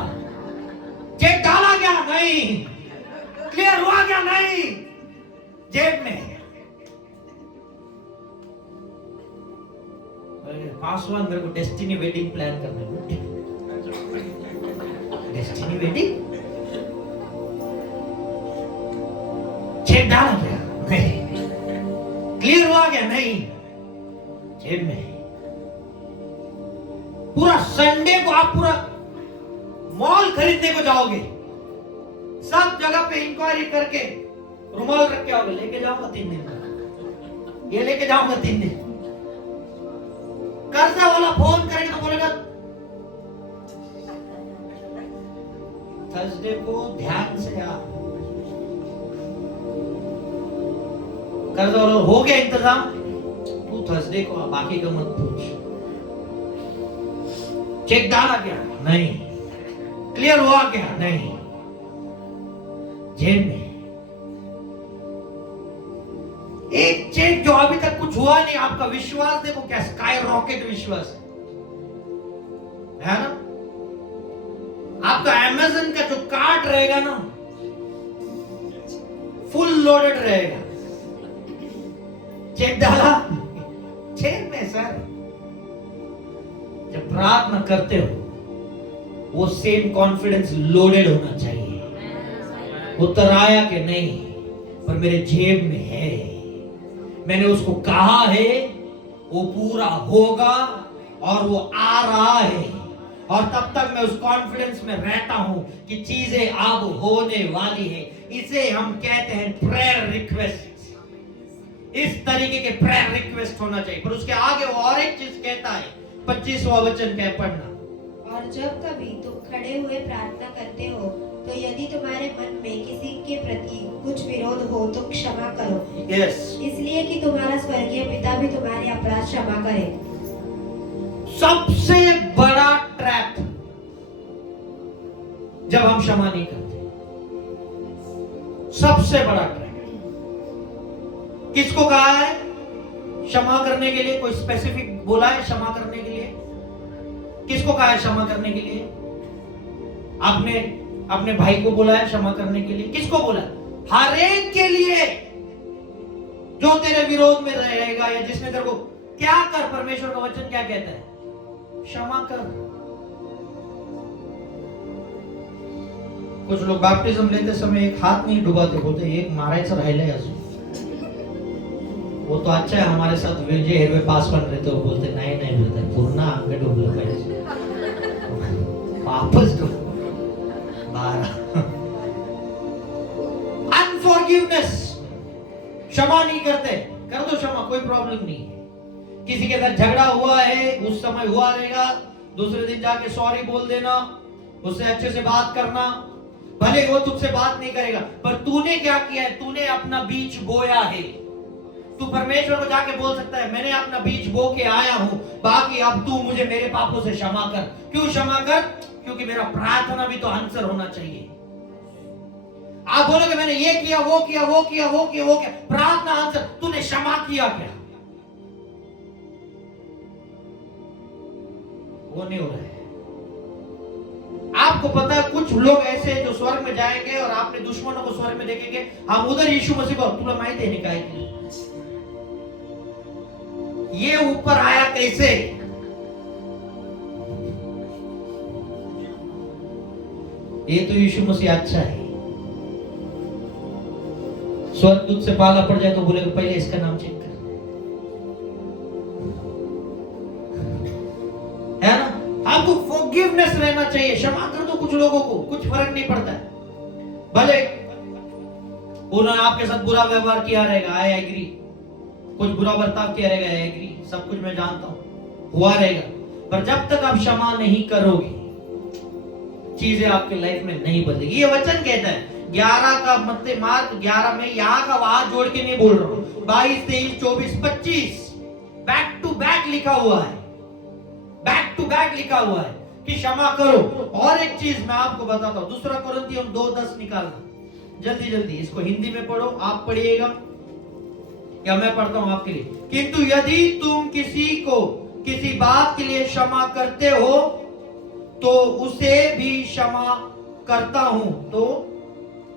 चेक डाला क्या? नहीं, क्लियर हुआ क्या? नहीं, जेब में। पासवान मेरे को डेस्टिनी वेडिंग प्लान करना है। Destiny wedding? चेक डाला क्या? नहीं, क्लियर हुआ क्या? नहीं, जेब में। पूरा संडे को आप पूरा मॉल खरीदने को जाओगे, सब जगह पे इंक्वायरी करके रुमाल रख के आओगे, लेके जाऊंगा 3 दिन का, ये लेके जाऊंगा 3 दिन। कर्जा वाला फोन करेगा तो बोलेगा थर्सडे को ध्यान से आ। कर्जा वाला हो गया इंतजाम, तू थर्सडे को आ, बाकी का मत पूछ। चेक डाला क्या? नहीं, क्लियर हुआ क्या? नहीं, जेब में। एक चेंज जो अभी तक कुछ हुआ नहीं, आपका विश्वास देखो क्या स्काई रॉकेट विश्वास है ना। आपका अमेज़न का जो कार्ट रहेगा ना, फुल लोडेड रहेगा। चेक डाला, चेक में सर। जब प्रार्थना करते हो वो सेम कॉन्फिडेंस लोडेड होना चाहिए। उत्तर आया कि नहीं, पर मेरे जेब में है, मैंने उसको कहा है, वो पूरा होगा और वो आ रहा है। और तब तक मैं उस कॉन्फिडेंस में रहता हूं कि चीजें अब होने वाली है। इसे हम कहते हैं प्रेयर रिक्वेस्ट। इस तरीके के प्रेयर रिक्वेस्ट होना चाहिए। पर उसके आगे वो और एक चीज कहता है, 25वां वचन कह पढ़ना। और जब कभी तुम खड़े हुए प्रार्थना करते हो, तो यदि तुम्हारे मन में किसी के प्रति कुछ विरोध हो तो क्षमा करो। यस, इसलिए कि तुम्हारा स्वर्गीय पिता भी तुम्हारे अपराध क्षमा करे। सबसे बड़ा ट्रैप जब हम क्षमा नहीं करते, सबसे बड़ा ट्रैप। किसको कहा है क्षमा करने के लिए? कोई स्पेसिफिक बोला है क्षमा करने के लिए? किसको कहा है क्षमा करने के लिए? आपने अपने भाई को बोला है क्षमा करने के लिए? किसको बोला? हर एक के लिए जो तेरे विरोध में रहेगा या जिसने तेरे को क्या कर। परमेश्वर का वचन क्या कहता है? क्षमा कर। कुछ लोग बैप्टिज्म लेते समय एक हाथ नहीं डुबाते, बोलते एक मारायचं राहिलंय अजून। वो तो अच्छा है, हमारे साथ विजय हेरवे पासवान रहते हो, बोलते नहीं नहीं ब्रदर, पूर्ण अंग डुबलं पाहिजे, वापस डुब। अनफॉरगिवनेस, क्षमा नहीं करते। कर दो क्षमा, कोई प्रॉब्लम नहीं है। किसी के साथ झगड़ा हुआ है, उस समय हुआ रहेगा, दूसरे दिन जाके सॉरी बोल देना, उससे अच्छे से बात करना। भले वो तुझसे बात नहीं करेगा, पर तूने क्या किया है? तूने अपना बीज बोया है। तू परमेश्वर को जाके बोल सकता है, मैंने अपना बीज बो के आया हूं, बाकी अब तू मुझे मेरे पापों से क्षमा कर। क्यों क्षमा कर? क्योंकि मेरा प्रार्थना भी तो आंसर होना चाहिए। आप बोलोगे मैंने ये किया, वो किया, वो किया, वो किया, वो किया, प्रार्थना आंसर। तूने क्षमा किया क्या? वो नहीं हो रहा है। आपको पता है कुछ लोग ऐसे हैं जो स्वर्ग में जाएंगे और आपने दुश्मनों को स्वर्ग में देखेंगे। हम उधर यीशु मसीह को, तुला माहिती है काय केलं? ये ऊपर आया कैसे? ये तो यीशु मसीह अच्छा है। स्वर्गदूत से पाला पड़ जाए तो बोलेगा पहले इसका नाम चेक कर, है ना। आपको फॉरगिवनेस रहना चाहिए। क्षमा कर दो कुछ लोगों को, कुछ फर्क नहीं पड़ता है। भले उन्होंने आपके साथ बुरा व्यवहार किया रहेगा, आई एग्री, कुछ बुरा बर्ताव किया रहेगा, आई एग्री, सब कुछ मैं जानता हूं, हुआ रहेगा। पर जब तक आप क्षमा नहीं करोगे, चीजें आपके लाइफ में नहीं बदलेगी। ये वचन कहता है 11 का मतलब मार्क 11 में, यहां का वहां जोड़ के नहीं बोल रहा हूं, 22, 23, 24, 25 बैक टू बैक लिखा हुआ है। बैक टू बैक लिखा हुआ है कि क्षमा करो। और एक चीज मैं आपको बताता हूं, 2 कोरिन्थियों 2:10 निकालना जल्दी जल्दी। इसको हिंदी में पढ़ो, आप पढ़िएगा या मैं पढ़ता हूं आपके लिए। किंतु यदि तुम किसी को किसी बात के लिए क्षमा करते हो तो उसे भी क्षमा करता हूं, तो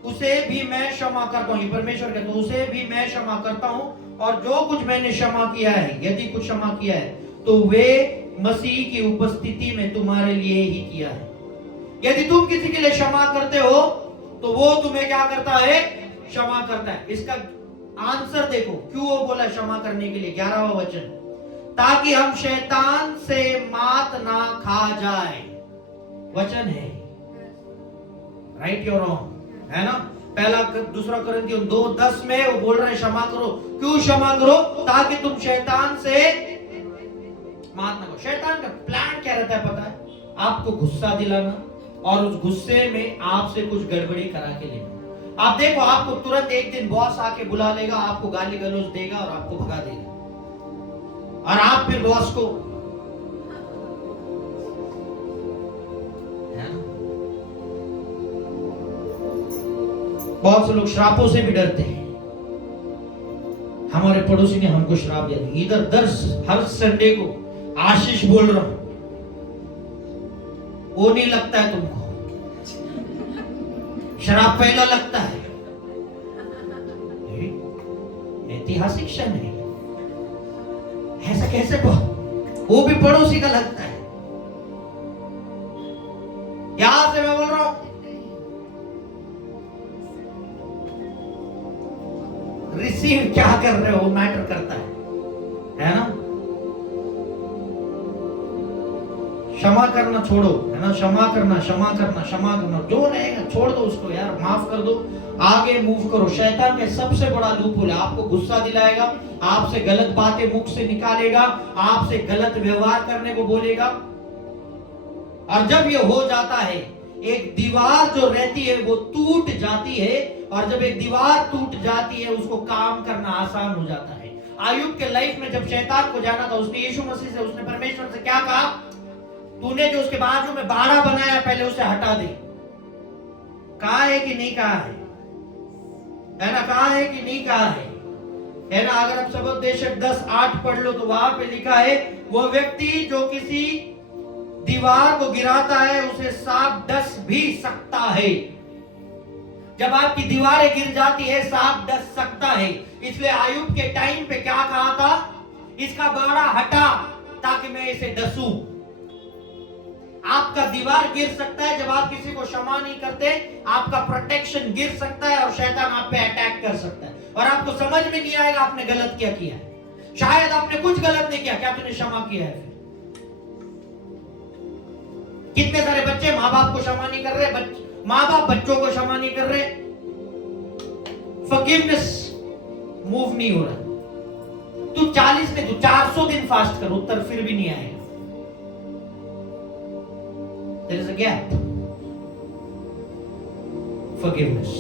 उसे भी मैं क्षमा करता हूं। परमेश्वर कहता है उसे भी मैं क्षमा करता हूं। और जो कुछ मैंने क्षमा किया है, यदि कुछ क्षमा किया है, तो वे मसीह की उपस्थिति में तुम्हारे लिए ही किया है। यदि तुम किसी के लिए क्षमा करते हो तो वो तुम्हें क्या करता है? क्षमा करता है। इसका आंसर देखो, क्यों वो बोला क्षमा करने के लिए। 11वां वचन, ताकि हम शैतान से मात ना खा जाए। वचन है, राइट योर रॉन्ग, है ना। पहला 2 कोरिन्थियों 2:10 में वो बोल रहे हैं क्षमा करो। क्यों क्षमा करो? ताकि तुम शैतान से मात ना करो। शैतान का प्लान क्या रहता है पता है? आपको गुस्सा दिलाना और उस गुस्से में आपसे कुछ गड़बड़ी करा के लेना। आप देखो, आपको तुरंत एक दिन बॉस आके बुला लेगा, आपको गाली गलौज देगा और आपको भगा देगा, और आप फिर बॉस को, है ना। बहुत से लोग श्रापों से भी डरते हैं। हमारे पड़ोसी ने हमको श्राप दिया, इधर हर संडे को आशीष बोल रहा हूं, वो नहीं लगता है तुमको, शराब पहला लगता है। ऐतिहासिक क्षण है, ऐसा कैसे वो भी पड़ोसी का लगता है। यहां से मैं बोल रहा हूं, रिसीव क्या कर रहे हो मैटर करता है ना। क्षमा करना छोड़ो, है ना, क्षमा करना जो रहेगा छोड़ दो उसको यार, माफ कर दो, आगे मूव करो। शैतान का सबसे बड़ा लूपहोल है, आपको गुस्सा दिलाएगा, आपसे गलत बातें मुख से निकालेगा, आपसे गलत व्यवहार करने को बोलेगा। और जब ये हो जाता है, एक दीवार जो रहती है वो टूट जाती है, और जब एक दीवार टूट जाती है उसको काम करना आसान हो जाता है। आयुब के लाइफ में जब शैतान को जाना था, उसने यीशु मसीह से, उसने परमेश्वर से क्या कहा, तूने जो उसके बाजू में बाड़ा बनाया पहले उसे हटा दे। कहा है कि नहीं कहा है ना, कहा है कि नहीं कहा है ना। अगर आप सबद देशक 10:8 पढ़ लो तो वहां पे लिखा है, वो व्यक्ति जो किसी दीवार को गिराता है उसे सांप डस भी सकता है। जब आपकी दीवारें गिर जाती है सांप डस सकता है। इसलिए आयुब के टाइम पे क्या कहा था, इसका बाड़ा हटा ताकि मैं इसे डसूं। आपका दीवार गिर सकता है जब आप किसी को क्षमा नहीं करते, आपका प्रोटेक्शन गिर सकता है और शैतान आप पे अटैक कर सकता है, और आपको समझ में नहीं आएगा आपने गलत क्या किया है। शायद आपने कुछ गलत नहीं किया, क्या तूने क्षमा किया है? कितने सारे बच्चे माँ बाप को क्षमा नहीं कर रहे, माँ बाप बच्चों को क्षमा नहीं कर रहे, फॉरगिवनेस मूव नहीं हो रहा। तू 40 नहीं, तू 400 दिन फास्ट कर, उत्तर फिर भी नहीं आएगा। There is a gap. Forgiveness.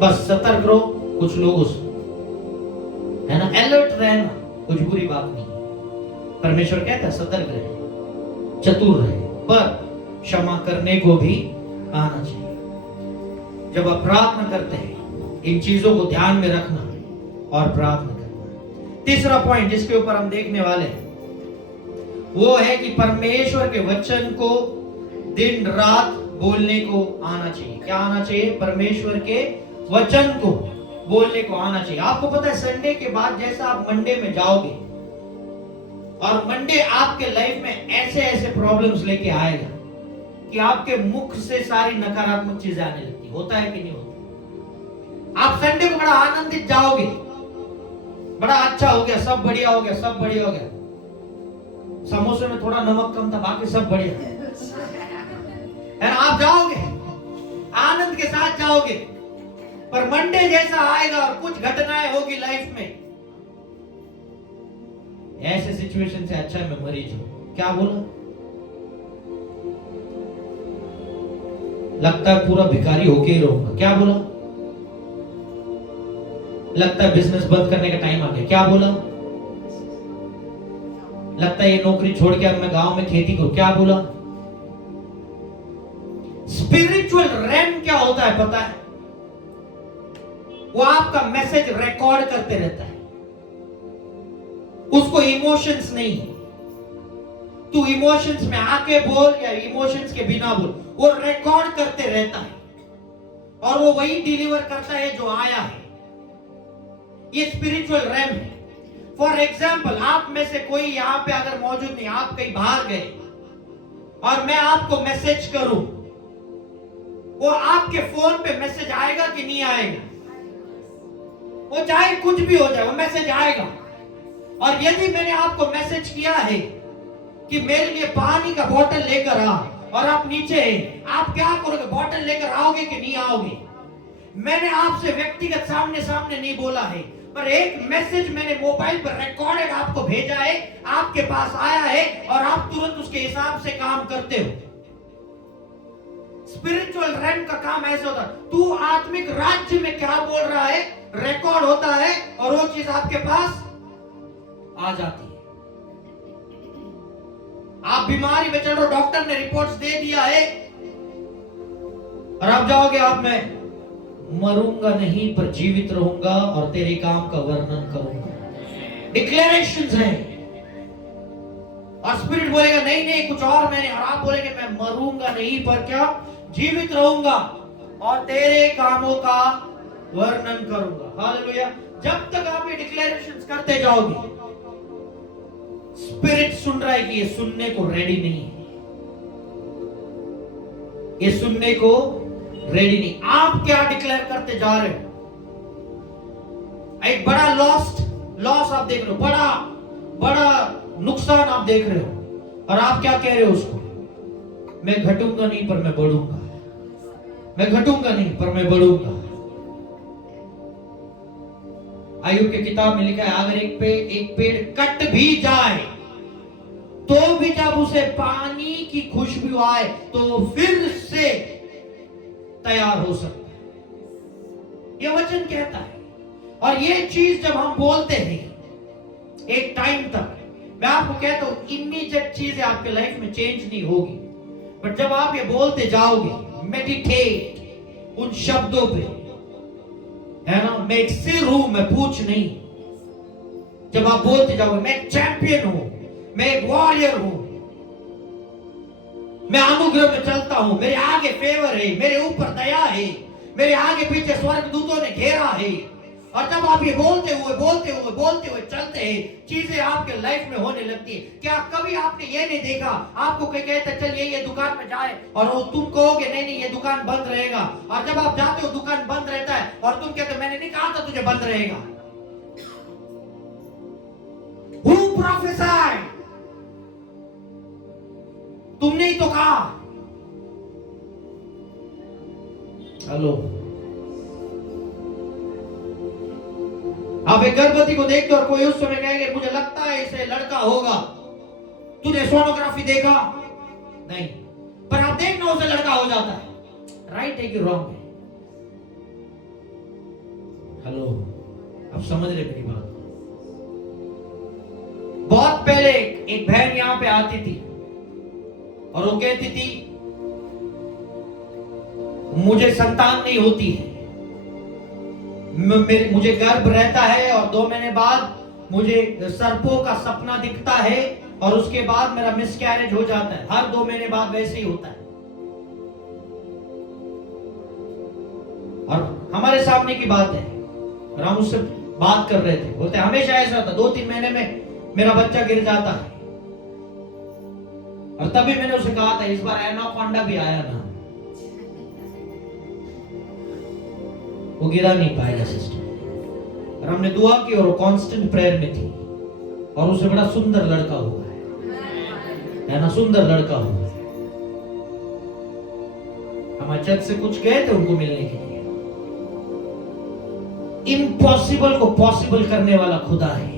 बस सतर्क रहो कुछ लोगों से, है ना, अलर्ट रहना, कुछ बुरी बात नहीं। परमेश्वर कहता है सतर्क रहे, चतुर रहे, पर क्षमा करने को भी आना चाहिए। जब आप प्रार्थना करते हैं इन चीजों को ध्यान में रखना और प्रार्थना करना। तीसरा पॉइंट जिसके ऊपर हम देखने वाले हैं वो है कि परमेश्वर के वचन को दिन रात बोलने को आना चाहिए। क्या आना चाहिए? परमेश्वर के वचन को बोलने को आना चाहिए। आपको पता है संडे के बाद जैसा आप मंडे में जाओगे, और मंडे आपके लाइफ में ऐसे ऐसे प्रॉब्लम्स लेके आएगा कि आपके मुख से सारी नकारात्मक चीजें आने लगती। होता है कि नहीं होता? आप संडे को बड़ा आनंदित जाओगे, बड़ा अच्छा हो गया, सब बढ़िया हो गया, सब बढ़िया हो गया, समोसे में थोड़ा नमक कम था, बाकी सब बढ़िया है ना। आप जाओगे आनंद के साथ जाओगे, पर मंडे जैसा आएगा और कुछ घटनाएं होगी लाइफ में, ऐसे सिचुएशन से अच्छा है मैं मरीज हूं। क्या बोला? लगता है पूरा भिखारी होके ही रहूंगा। क्या बोला? लगता है बिजनेस बंद करने का टाइम आ गया। क्या बोला? लगता है ये नौकरी छोड़ के अब मैं गांव में खेती करूं। क्या बोला? स्पिरिचुअल रैम क्या होता है पता है? वो आपका मैसेज रिकॉर्ड करते रहता है, उसको इमोशंस नहीं है। तू इमोशंस में आके बोल या इमोशंस के बिना बोल, वो रिकॉर्ड करते रहता है और वो वही डिलीवर करता है जो आया है। ये स्पिरिचुअल रैम है। फॉर एग्जाम्पल, आप में से कोई यहां पे अगर मौजूद नहीं, आप कहीं बाहर गए और मैं आपको मैसेज करूं, वो आपके फोन पे मैसेज आएगा कि नहीं आएगा? वो चाहे कुछ भी हो जाए वो मैसेज आएगा। और यदि मैंने आपको मैसेज किया है कि मेरे लिए पानी का बोतल लेकर आ, और आप नीचे हैं, आप क्या करोगे? बोतल लेकर आओगे कि नहीं आओगे? मैंने आपसे व्यक्तिगत सामने सामने नहीं बोला है, पर एक मैसेज मैंने मोबाइल पर रिकॉर्डेड आपको भेजा है, आपके पास आया है और आप तुरंत उसके हिसाब से काम करते हो। स्पिरिचुअल रैम का काम ऐसा होता है, तू आत्मिक राज्य में क्या बोल रहा है रिकॉर्ड होता है और वो चीज आपके पास आ जाती है। आप बीमारी में चल रहे हो, डॉक्टर ने रिपोर्ट्स दे दिया है और आप जाओगे, आप में मरूंगा नहीं पर जीवित रहूंगा और तेरे काम का वर्णन करूंगा। डिक्लेरेशंस है। और स्पिरिट बोलेगा नहीं नहीं कुछ और मैंने, और आप बोलेंगे मैं मरूंगा नहीं पर क्या, जीवित रहूंगा और तेरे कामों का वर्णन करूंगा। हालेलुया। जब तक आप ये डिक्लेरेशंस करते जाओगे, स्पिरिट सुन रहा है कि ये सुनने को रेडी नहीं है, ये सुनने को रेडी नहीं। आप क्या डिक्लेयर करते जा रहे हो? एक बड़ा लॉस आप देख रहे हो, बड़ा नुकसान आप देख रहे हो, और आप क्या कह रहे हो उसको? मैं घटूंगा नहीं पर मैं बढ़ूंगा, मैं घटूंगा नहीं पर मैं बढ़ूंगा। आयुब की किताब में लिखा है अगर एक पेड़ कट भी जाए तो भी जब उसे पानी की खुशबू आए तो फिर से तैयार हो सकता है। यह वचन कहता है। और ये चीज जब हम बोलते हैं एक टाइम तक, मैं आपको कहता हूं इमीडिएट चीजें आपके लाइफ में चेंज नहीं होगी, बट जब आप ये बोलते जाओगे, मेडिटेट उन शब्दों पे, है ना, मैं एक सिर हूं, मैं पूछ नहीं। जब आप बोलते जाओगे मैं एक चैंपियन हूं, मैं एक वॉरियर हूं, मैं अनुग्रह में चलता हूं, मेरे आगे फेवर है, मेरे ऊपर दया है, मेरे आगे पीछे स्वर्गदूतों ने घेरा है। और जब आप ये बोलते हुए चलते हैं, चीजें आपके लाइफ में होने लगती है। क्या कभी आपने ये नहीं देखा, आपको कोई कहता चलिए ये दुकान में जाए, और वो तुम कहोगे नहीं नहीं ये दुकान बंद रहेगा, और जब आप जाते हो दुकान बंद रहता है, और तुम कहते हो मैंने नहीं कहा था तुझे बंद रहेगा। Who prophesied? तुमने ही तो कहा। हेलो, आप एक गर्भवती को देखते हो और कोई उस समय कहेगा मुझे लगता है इसे लड़का होगा, तूने सोनोग्राफी देखा नहीं, पर आप देखना उसे लड़का हो जाता है। राइट है कि रॉन्ग है? हेलो, आप समझ रहे मेरी बात? बहुत पहले एक बहन यहां पे आती थी और वो कहती थी मुझे संतान नहीं होती है, मुझे गर्भ रहता है और 2 महीने बाद मुझे सर्पों का सपना दिखता है और उसके बाद मेरा मिसकैरेज हो जाता है। हर 2 महीने बाद वैसे ही होता है। और हमारे सामने की बात है और हम उससे बात कर रहे थे, बोलते हमेशा ऐसा होता, 2-3 महीने में मेरा बच्चा गिर जाता है। और तभी मैंने उसे कहा था इस बार एनाकोंडा भी आया ना, वो गिरा नहीं पाएगा सिस्टर। और हमने दुआ की और वो कांस्टेंट प्रेयर में थी और उसे बड़ा सुंदर लड़का हुआ है ना, सुंदर लड़का हुआ है। हम चर्च से कुछ गए थे उनको मिलने के लिए। इम्पॉसिबल को पॉसिबल करने वाला खुदा है।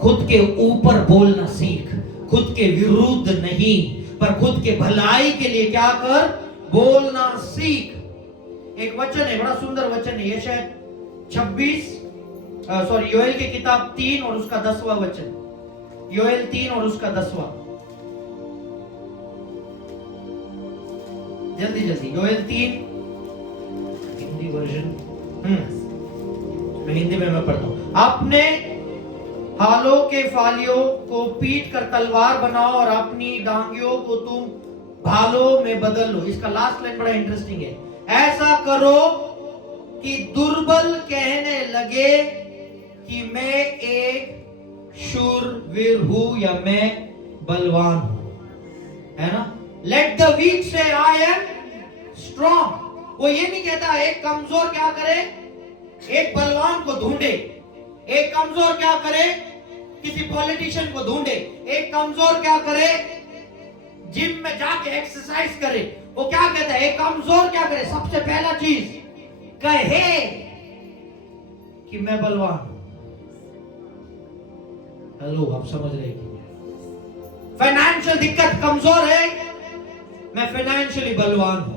खुद के ऊपर बोलना सीख, खुद के विरुद्ध नहीं, पर खुद के भलाई के लिए क्या कर, बोलना सीख। एक वचन है, बड़ा सुंदर वचन है, ये शायद 26 योएल की किताब 3 और उसका 10वां वचन। योएल 3 और उसका 10वां, जल्दी जल्दी। योएल 3 हिंदी वर्जन, हिंदी में मैं पढ़ता हूं। अपने हालों के फालियों को पीट कर तलवार बनाओ और अपनी डांगियों को तुम भालों में बदल लो। इसका लास्ट लाइन बड़ा इंटरेस्टिंग है। ऐसा करो कि दुर्बल कहने लगे कि मैं एक शूरवीर हूं या मैं बलवान हूं, है ना। लेट द वीक से आई एम स्ट्रॉन्ग। वो ये नहीं कहता एक कमजोर क्या करे, एक बलवान को ढूंढे। एक कमजोर क्या करे, किसी पॉलिटिशियन को ढूंढे। एक कमजोर क्या करे, जिम में जाके एक्सरसाइज करे। वो क्या कहता है, एक कमजोर क्या करे, सबसे पहला चीज कहे कि मैं बलवान हूं। हेलो, आप समझ रहे हैं? फाइनेंशियल दिक्कत, कमजोर है, मैं फाइनेंशियली बलवान हूं।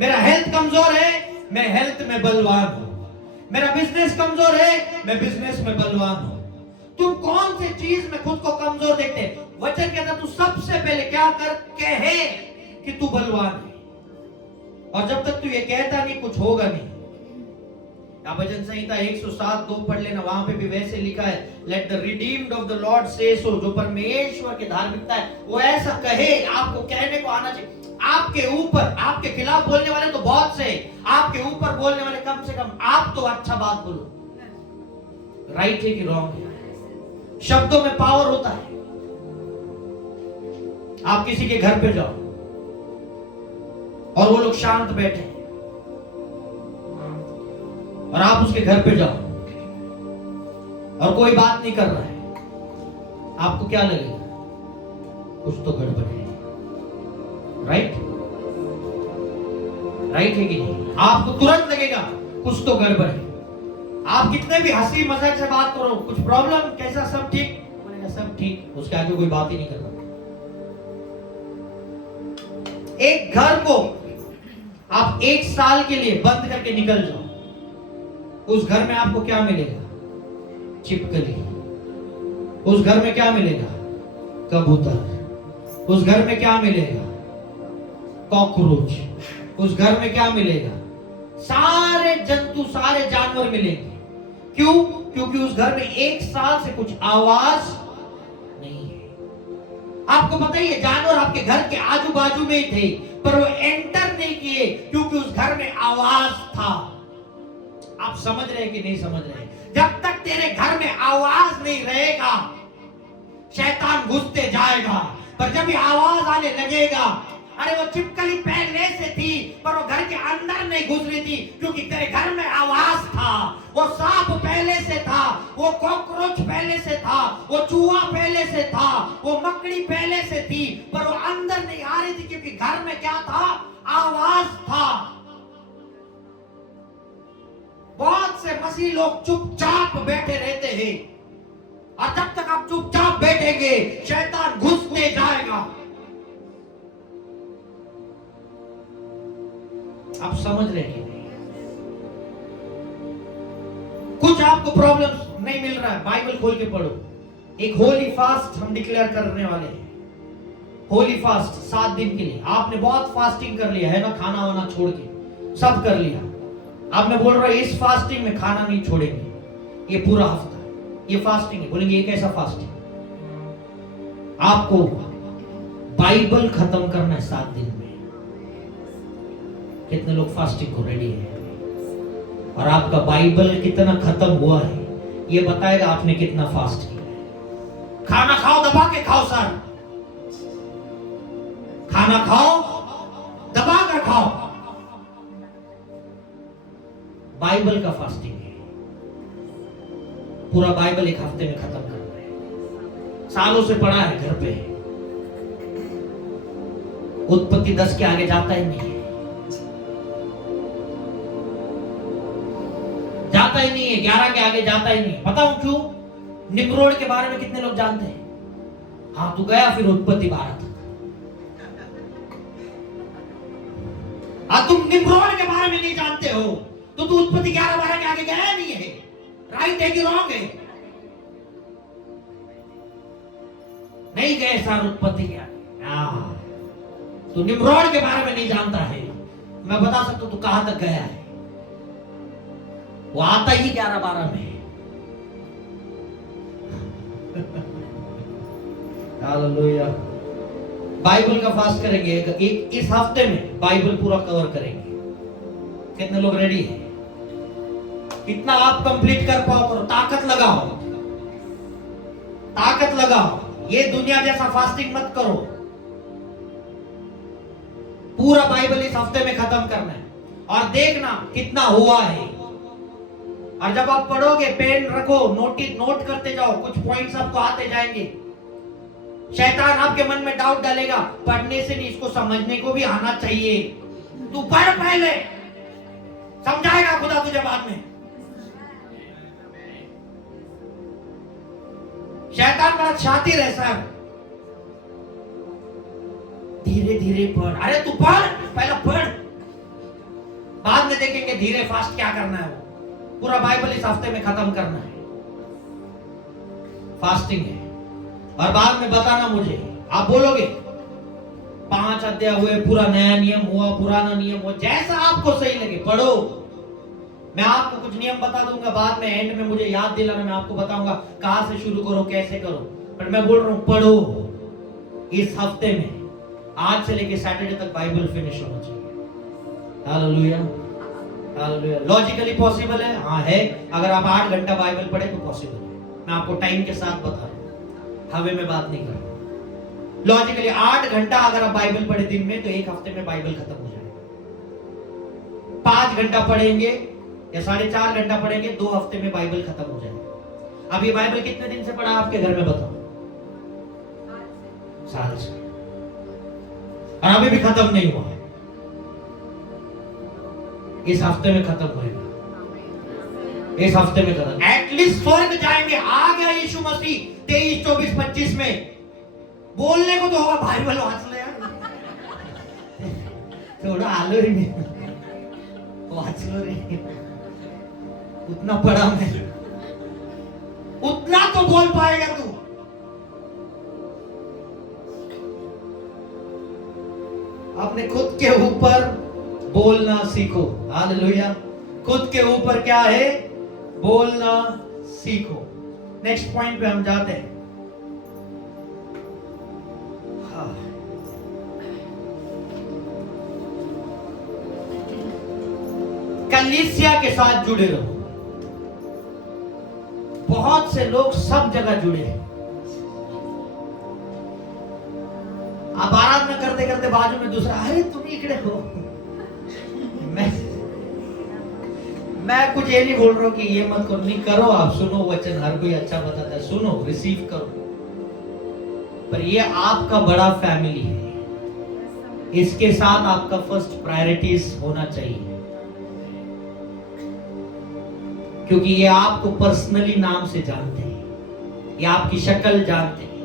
मेरा हेल्थ कमजोर है, मैं हेल्थ में बलवान हूं। मेरा बिजनेस कमजोर है, मैं बिजनेस में बलवान हूं। तुम कौन सी चीज में खुद को कमजोर देखते हैं? वचन कहता तू सबसे पहले क्या कर, कहे कि तू बलवान है। और जब तक तू ये कहता नहीं कुछ होगा नहीं। भजन संहिता 107:2 पढ़ लेना, वहां पे भी वैसे लिखा है, let the redeemed of the Lord से सो, जो परमेश्वर की धार्मिकता है वो ऐसा कहे। आपको कहने को आना चाहिए। आपके ऊपर, आपके खिलाफ बोलने वाले तो बहुत से, आपके ऊपर बोलने वाले कम से कम आप तो अच्छा बात बोलो। राइट है कि रॉन्ग है? शब्दों में पावर होता है। आप किसी के घर पे जाओ और वो लोग शांत बैठे, और आप उसके घर पे जाओ और कोई बात नहीं कर रहा है, आपको क्या लगेगा? कुछ तो गड़बड़ है। राइट? राइट है कि नहीं? आपको तुरंत लगेगा कुछ तो गड़बड़ है। आप कितने भी हंसी मजाक से बात करो, कुछ प्रॉब्लम, कैसा, सब ठीक, बोलेगा सब ठीक, उसके आगे कोई बात ही नहीं कर रहा। एक घर को आप 1 साल के लिए बंद करके निकल जाओ, उस घर में आपको क्या मिलेगा? छिपकली। उस घर में क्या मिलेगा? कबूतर। उस घर में क्या मिलेगा? कॉकरोच। उस घर में क्या मिलेगा? सारे जंतु, सारे जानवर मिलेंगे। क्यों? क्योंकि उस घर में 1 साल से कुछ आवाज नहीं है। आपको पता ही है, जानवर आपके घर के आजू बाजू में ही थे, पर वो एंटर नहीं किए क्योंकि उस घर में आवाज था। आप समझ रहे हैं कि नहीं समझ रहे? जब तक तेरे घर में आवाज नहीं रहेगा, शैतान घुसते जाएगा। पर जब ये आवाज आने लगेगा, अरे वो छिपकली पहले से थी पर वो घर के अंदर नहीं घुस रही थी क्योंकि तेरे घर में आवाज था। वो सांप पहले से था, वो कॉकरोच पहले से था, वो चूहा पहले से था, वो मकड़ी पहले से थी, पर वो अंदर नहीं आ रही थी क्योंकि घर में क्या था? आवाज था। बहुत से मसीह लोग चुपचाप बैठे रहते हैं, और जब तक आप चुपचाप बैठेंगे शैतान घुसते जाएगा। आप समझ रहे हैं? कुछ आपको प्रॉब्लम नहीं मिल रहा है, बाइबल खोल के पढ़ो। एक होली फास्ट हम डिक्लेयर करने वाले हैं। होली फास्ट 7 दिन के लिए। आपने बहुत फास्टिंग कर लिया है ना, खाना वाना छोड़ के सब कर लिया। अब मैं बोल रहा हूं इस फास्टिंग में खाना नहीं छोड़ेंगे। ये पूरा हफ्ता ये फास्टिंग है। बोलेंगे ये कैसा फास्टिंग? आपको बाइबल खत्म करना है 7 दिन में। कितने लोग फास्टिंग को रेडी है? और आपका बाइबल कितना खत्म हुआ है ये बताएगा आपने कितना फास्ट किया है। खाना खाओ, दबा के खाओ सर। खाना खाओ, दबा कर खाओ। बाइबल का फास्टिंग है। पूरा बाइबल एक हफ्ते में खत्म करना है। सालों से पढ़ा है घर पे। उत्पत्ति 10 के आगे जाता ही नहीं है, जाता ही नहीं है। 11 के आगे जाता ही नहीं है। बताऊं क्यों? निम्रोड के बारे में कितने लोग जानते हैं? हाँ, तू गया फिर उत्पत्ति 12 तक। तुम निम्रोड के बारे में नहीं जानते हो तो तू उत्पत्ति 11-12 के आगे गया नहीं है। राइट है कि रॉन्ग है? नहीं गए सर उत्पत्ति के आगे। तू निम्रोड के बारे में नहीं जानता है। मैं बता सकता हूं तू कहां तक गया है। वो आता ही 11-12 में। हालेलुया। बाइबल का फास्ट करेंगे एक इस हफ्ते में। बाइबल पूरा कवर करेंगे। कितने लोग रेडी हैं? कितना आप कंप्लीट कर पाओ करो। ताकत लगाओ, ताकत लगाओ। ये दुनिया जैसा फास्टिंग मत करो। पूरा बाइबल इस हफ्ते में खत्म करना है और देखना कितना हुआ है। और जब आप पढ़ोगे पेन रखो, नोट करते जाओ। कुछ पॉइंट्स आपको आते जाएंगे। शैतान आपके मन में डाउट डालेगा, पढ़ने से नहीं, इसको समझने को भी आना चाहिए। तू पढ़ पहले, समझाएगा खुदा तुझे बाद में। शैतान बड़ा शातिर है सर। धीरे धीरे पढ़। अरे तू पढ़, पहले पढ़, बाद में देखेंगे धीरे फास्ट क्या करना है। वो पूरा बाइबल इस हफ्ते में खत्म करना है। फास्टिंग है। और बाद में बताना मुझे। आप बोलोगे 5 अध्याय हुए, पूरा नया नियम हुआ, पुराना नियम हुआ, जैसा आपको सही लगे पढ़ो। मैं आपको कुछ नियम बता दूंगा बाद में, एंड में मुझे याद दिलाना, मैं आपको बताऊंगा कहां से शुरू करो, कैसे करो। पर मैं बोल रहा हूं पढ़ो। इस हफ्ते में आज से लेके सैटरडे तक बाइबल फिनिश होना चाहिए। Hallelujah, hallelujah. लॉजिकली पॉसिबल है? हाँ है। अगर आप 8 घंटा बाइबल पढ़े तो पॉसिबल है। मैं आपको टाइम के साथ बता रहा हूं, हवे में बात नहीं कर रहा। लॉजिकली 8 घंटा अगर आप बाइबल पढ़े दिन में तो एक हफ्ते में बाइबल खत्म हो जाएगा। 5 घंटा पढ़ेंगे या 4.5 घंटा पढ़ेंगे, 2 हफ्ते में बाइबल खत्म हो जाएगा। अब ये बाइबल कितने दिन से पढ़ा आपके घर में बताओ? साल से। और अभी भी खत्म नहीं हुआ है। इस हफ्ते में खत्म होएगा, इस हफ्ते में खत्म। एटलीस्ट स्वर्ग जाएंगे। आ गया यीशु मसीह 23, 24, 25 में। बोलने को तो होगा बाइबल वाच ले यार, थोड़ा आलो ही नहीं, वाच लो रे, उतना पढ़ा मैं, उतना तो बोल पाएगा तू। अपने खुद के ऊपर बोलना सीखो। हालेलुया। खुद के ऊपर क्या है? बोलना सीखो। नेक्स्ट पॉइंट पे हम जाते हैं। हाँ। कलीसिया के साथ जुड़े रहो। बहुत से लोग सब जगह जुड़े हैं। आप आराधना करते करते बाजू में दूसरा, अरे तुम इकड़े हो। मैं कुछ ये नहीं बोल रहा हूं कि ये मत करो, नहीं करो, आप सुनो वचन, हर कोई अच्छा बताता है, सुनो, रिसीव करो। पर ये आपका बड़ा फैमिली है, इसके साथ आपका फर्स्ट प्रायोरिटीज होना चाहिए, क्योंकि ये आपको पर्सनली नाम से जानते हैं, ये आपकी शक्ल जानते हैं।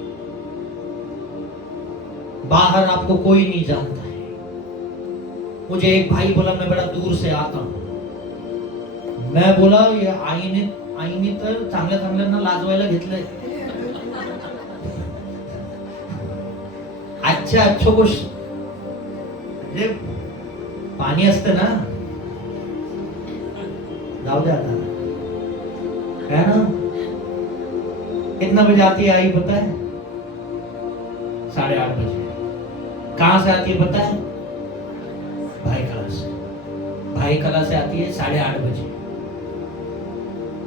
बाहर आपको कोई नहीं जानता है। मुझे एक भाई बोला मैं बड़ा दूर से आता हूं। मैं बोला ये आईने तर चांगल्या चांगल्यांना लाजवायला घेतलंय। अच्छा गोष्ट म्हणजे पाणी असतं ना, जाऊ दे आता है ना। कितना बजे आती है आई पता है? 8:30 बजे। कहां से आती है पता है? भाई कला से। भाई कला से आती है 8:30 बजे।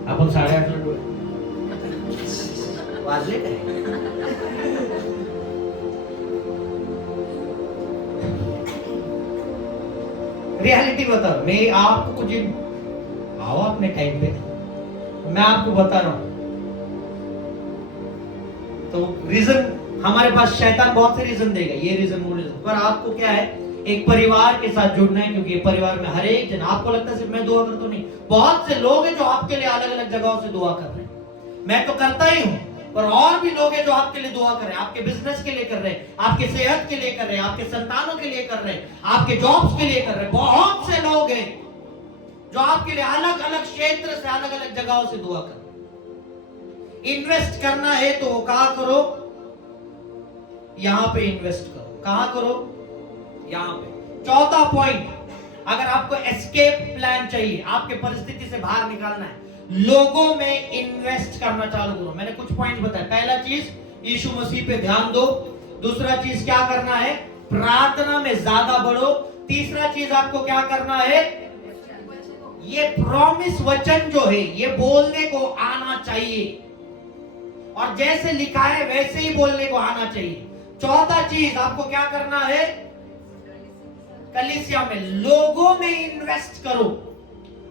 अपन 8:30 वाजले काय? रियलिटी बता, मैं आपको कुछ आओ अपने टाइम पे, मैं आपको बता रहा हूं। तो रीजन हमारे पास शैतान बहुत से रीजन देगा, ये रीजन वो रीजन, पर आपको क्या है? एक परिवार के साथ जुड़ना है, क्योंकि परिवार में हर एक जन, आपको लगता है सिर्फ मैं दुआ करता हूं, नहीं, बहुत से लोग हैं जो आपके लिए अलग अलग जगहों से दुआ कर रहे हैं। मैं तो करता ही हूं, पर और भी लोग हैं जो आपके लिए दुआ कर रहे हैं, आपके बिजनेस के लिए कर रहे हैं, आपके सेहत के लिए कर रहे हैं, आपके संतानों के लिए कर रहे हैं, आपके जॉब्स के लिए कर रहे हैं। बहुत से लोग हैं जो आपके लिए अलग अलग क्षेत्र से, अलग अलग जगहों से दुआ कर रहे हैं। इन्वेस्ट करना है तो वो कहां करो? यहां पे इन्वेस्ट करो। कहां करो? यहां पे। चौथा पॉइंट, अगर आपको एस्केप प्लान चाहिए, आपके परिस्थिति से बाहर निकालना है, लोगों में इन्वेस्ट करना चालू करो। मैंने कुछ पॉइंट बताए। पहला चीज, यीशु मसीह पे ध्यान दो। दूसरा चीज क्या करना है? प्रार्थना में ज्यादा बढ़ो। तीसरा चीज आपको क्या करना है? ये प्रॉमिस वचन जो है ये बोलने को आना चाहिए, और जैसे लिखा है वैसे ही बोलने को आना चाहिए। चौथा चीज आपको क्या करना है? कलीसिया में लोगों में इन्वेस्ट करो।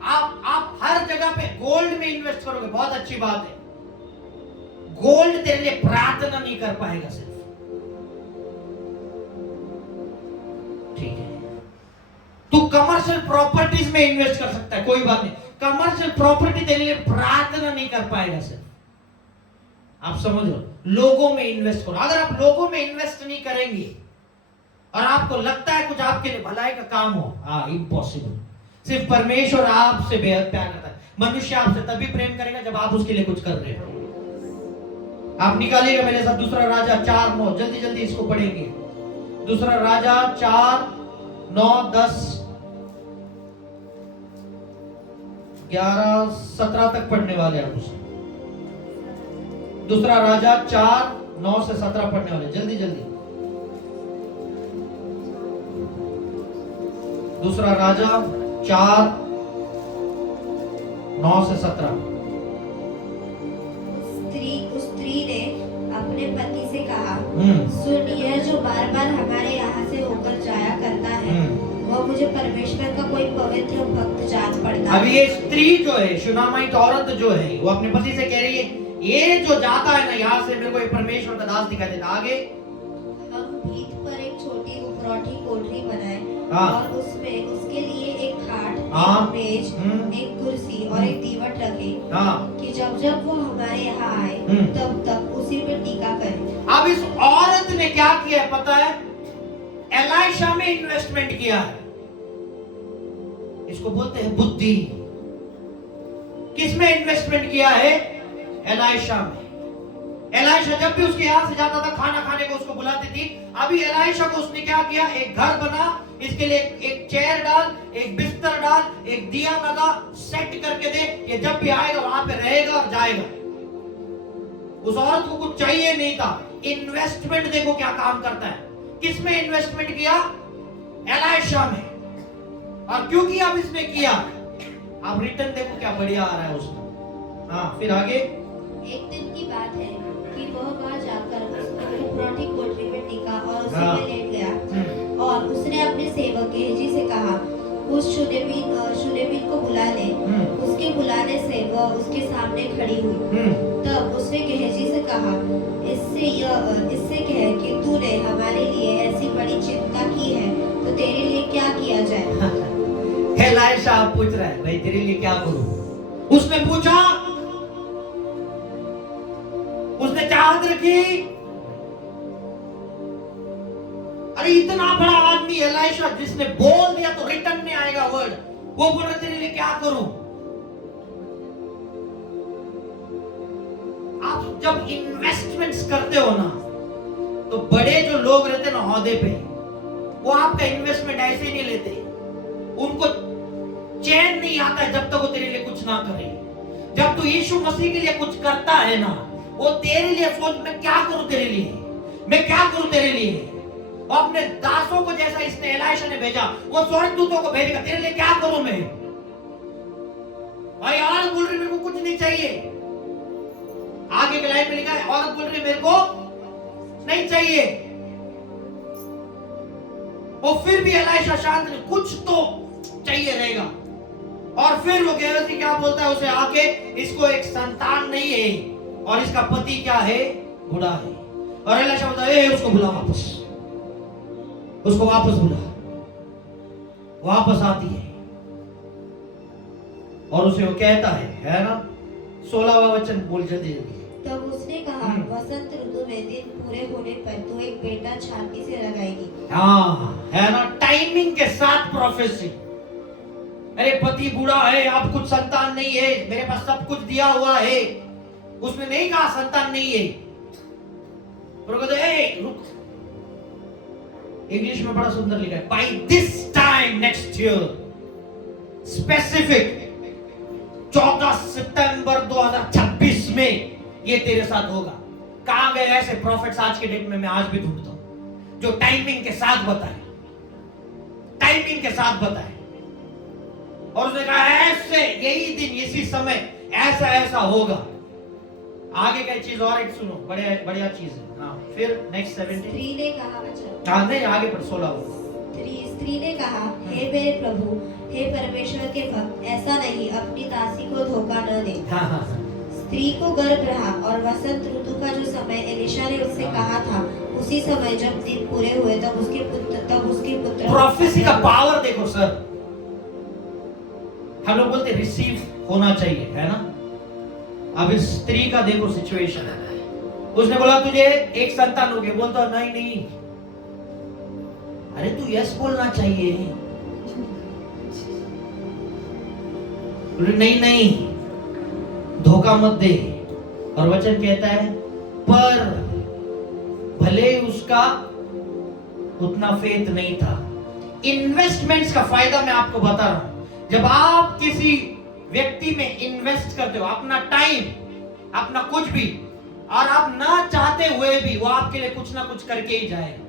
आप हर जगह पे गोल्ड में इन्वेस्ट करोगे, बहुत अच्छी बात है। गोल्ड तेरे लिए प्रार्थना नहीं कर पाएगा सिर्फ, ठीक है। तू कमर्शियल प्रॉपर्टीज में इन्वेस्ट कर सकता है, कोई बात नहीं। कमर्शियल प्रॉपर्टी तेरे लिए प्रार्थना नहीं कर पाएगा सिर्फ, आप समझ लो। लोगों में इन्वेस्ट करो। अगर आप लोगों में इन्वेस्ट नहीं करेंगे और आपको लगता है कुछ आपके लिए भलाई का काम हो, इम्पॉसिबल। सिर्फ परमेश्वर आपसे बेहद प्यार करता है। मनुष्य आपसे तभी प्रेम करेगा जब आप उसके लिए कुछ कर रहे हो। आप निकालिएगा मेरे साथ दूसरा राजा 4:9, जल्दी जल्दी इसको पढ़ेंगे। दूसरा राजा 4, 9, 10, 11, 17 तक पढ़ने वाले हैं उसे। दूसरा राजा 4, 9 से 17 पढ़ने वाले, जल्दी जल्दी। दूसरा राजा 4, 9 से 17। उस स्त्री ने अपने पति से कहा, हम्म सुन, यह जो बार बार हमारे यहाँ से होकर जाया करता है, वह मुझे परमेश्वर का कोई पवित्र भक्त जान पड़ता अब है। ये स्त्री जो है, शुनामाइट औरत जो है, वो अपने पति से कह रही है, ये जो जाता है ना यहाँ से, मेरे को एक परमेश्वर का दास दिखाई देता। आगे हम भीत पर एक छोटी उपरौठी कोठरी बनाए हाँ। और उसमें उसके लिए एक खाट, हाँ। एक मेज, एक कुर्सी और एक दीवट रखे, हाँ। कि जब जब वो हमारे यहाँ आए तब तक उसी में टीका करे। अब इस औरत ने क्या किया है पता है? एलाइशा में इन्वेस्टमेंट किया है। इसको बोलते हैं बुद्धि। किसमें इन्वेस्टमेंट किया है? एलाइशा में। एलाइशा जब भी उसके यहाँ से जाता था खाना खाने को उसको बुलाती थी। अभी एलाइशा को उसने क्या किया? एक घर बना, इसके लिए एक चेयर डाल, एक बिस्तर डाल, एक दिया लगा, सेट करके दे, ये जब भी आएगा वहां पे रहेगा और जाएगा। उस औरत को कुछ चाहिए नहीं था। इन्वेस्टमेंट देखो क्या काम करता है। किसमें इन्वेस्टमेंट किया? एलाइशा में। और क्योंकि अब इसने किया, अब रिटर्न देखो क्या बढ़िया आ रहा है उसमें। हाँ, फिर आगे। एक दिन की बात है कि वह वहां जाकर उस उपरौठी कोठरी में टिका और उसी हाँ। में लेट गया। और उसने अपने सेवक गेहजी से कहा, उस शुनेमिन को बुला ले। उसके बुलाने से वह उसके सामने खड़ी हुई। तब उसने गेहजी से कहा, इससे कह कि तूने हमारे लिए ऐसी बड़ी चिंता की है, तो तेरे लिए क्या किया जाए? एलाइशा पूछ रहा है, भाई तेरे लिए क्या करूं? उसने पूछा, उसने चाहत रखी। अरे इतना बड़ा आदमी एलाइशा, जिसने बोल दिया तो रिटर्न में आएगा वर्ड, वो बोल रहा तेरे लिए क्या करूं? आप जब इन्वेस्टमेंट्स करते हो ना, तो बड़े जो लोग रहते हैं ना ओहदे पे, वो आपका इन्वेस्टमेंट ऐसे नहीं लेते। उनको चैन नहीं आता है जब तक वो तेरे लिए कुछ ना करे। जब तू यीशु मसीह के लिए कुछ करता है ना, वो तेरे लिए सोच, मैं क्या करूं तेरे लिए, मैं क्या करूं तेरे लिए। और अपने दासों को जैसा इसने एलाइशा ने भेजा, वो स्वर्गदूतों को भेजेगा, तेरे लिए क्या करूं मैं। और औरत बोल रही मेरे को कुछ नहीं चाहिए। आगे के लाइन में लिखा है, औरत बोल रही मेरे को नहीं चाहिए। वो फिर भी एलाइशा शांत नहीं, कुछ तो चाहिए रहेगा। और फिर वो गेहजी क्या बोलता है उसे आके, इसको एक संतान नहीं है और इसका पति क्या है? बूढ़ा है। और एलाइशा बोलता है, उसको बुला वापस, उसको वापस बुला। वापस आती है और उसे वो कहता है ना, 16वां वचन बोल जल्दी जल्दी। तब उसने कहा, वसंत ऋतु में दिन पूरे होने पर तू एक बेटा छाती से लगाएगी। हाँ, है ना, टाइमिंग के साथ प्रोफेसी। अरे पति बूढ़ा है, अब कुछ संतान नहीं है, मेरे पास सब कुछ दिया हुआ है। उसने नहीं कहा संतान नहीं है। रुक। इंग्लिश में बड़ा सुंदर लिखा है, by this time next year, specific 14 सितंबर 2026 में ये तेरे साथ होगा। कहां गए ऐसे प्रॉफिट्स आज के डेट में? मैं आज भी ढूंढता हूं जो टाइमिंग के साथ बताए, टाइमिंग के साथ बताए। और उसने कहा ऐसे, यही दिन, इसी समय ऐसा ऐसा होगा। आगे का चीज और एक सुनो, बढ़िया चीज है। हाँ, फिर नेक्स्ट 17। स्त्री ने कहा, हाँ नहीं, आगे पढ़ 16। स्त्री ने कहा, हे मेरे प्रभु, हे परमेश्वर के भक्त, ऐसा नहीं, अपनी दासी को धोखा न दे। हाँ। स्त्री को गर्भ रहा और वसंत ऋतु का जो समय एलिशा ने उससे कहा था, उसी समय जब दिन पूरे हुए तब उसके पुत्र प्रोफेसी का पावर देखो सर। हम लोग बोलते रिसीव होना चाहिए, है ना। अब इस स्त्री का देखो सिचुएशन है। उसने बोला तुझे एक संतान हो गया, बोलता नहीं। अरे तू यस बोलना चाहिए। नहीं, धोखा मत दे। और वचन कहता है, पर भले उसका उतना फेथ नहीं था। इन्वेस्टमेंट्स का फायदा मैं आपको बता रहा हूं। जब आप किसी व्यक्ति में इन्वेस्ट करते हो अपना टाइम, अपना कुछ भी, और आप ना चाहते हुए भी वो आपके लिए कुछ ना कुछ करके ही जाएगा।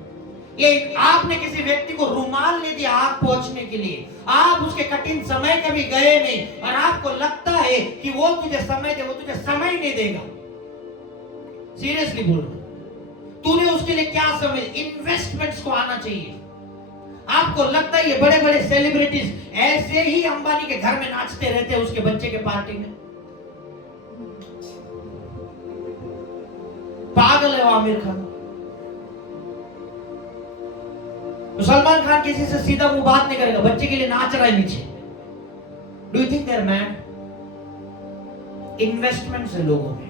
ये आपने किसी व्यक्ति को रुमाल नहीं दिया आग पहुंचने के लिए, आप उसके कठिन समय कभी गए नहीं, और आपको लगता है कि वो तुझे समय दे, वो तुझे समय नहीं देगा। सीरियसली बोल रहा हूं, तूने उसके लिए क्या समय? इन्वेस्टमेंट्स को आना चाहिए। आपको लगता है ये बड़े बड़े सेलिब्रिटीज ऐसे ही अंबानी के घर में नाचते रहते हैं उसके बच्चे के पार्टी में? पागल है वो आमिर खान। तो सलमान खान किसी से सीधा मुंह बात नहीं करेगा, बच्चे के लिए नाच रहा है नीचे। Do you think there man? Investments है लोगों में।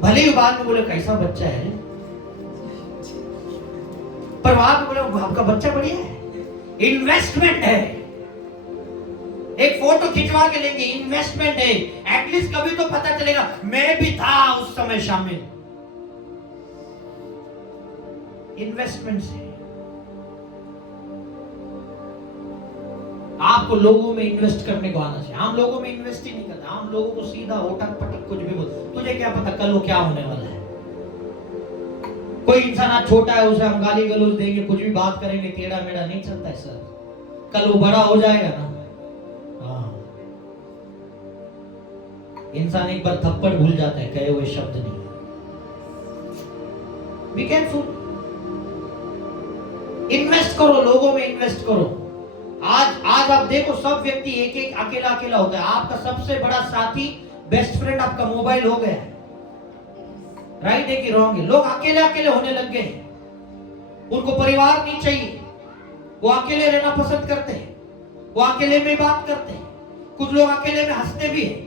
भले ही बाद में बोले कैसा बच्चा है, पर वहां पे बोले आपका बच्चा बढ़िया है। इन्वेस्टमेंट है। एक फोटो खिंचवा के लेंगे, इन्वेस्टमेंट है। एटलीस्ट कभी तो पता चलेगा मैं भी था उस समय शामिल। इन्वेस्टमेंट से आपको लोगों में इन्वेस्ट करने को आना चाहिए। हम लोगों में इन्वेस्ट ही नहीं करते, हम लोगों को सीधा ओटक पटक कुछ भी बोल। तुझे क्या पता कल वो क्या होने वाला है? कोई इंसान आज छोटा है, उसे हम गाली गलौज देंगे, कुछ भी बात करेंगे, टेढ़ा मेढ़ा नहीं चलता है सर। कल वो बड़ा हो जाएगा ना। हाँ, इंसान एक बार थप्पड़ भूल जाता है, कहे हुए शब्द नहीं। Be careful. इन्वेस्ट करो, लोगों में इन्वेस्ट करो। आज आप देखो, सब व्यक्ति एक एक अकेला अकेला होता है। आपका सबसे बड़ा साथी, बेस्ट फ्रेंड आपका मोबाइल हो गया है। राइट है कि रॉन्ग है? लोग अकेले अकेले होने लग गए हैं। उनको परिवार नहीं चाहिए, वो अकेले रहना पसंद करते हैं, वो अकेले में बात करते हैं। कुछ लोग अकेले में हंसते भी हैं।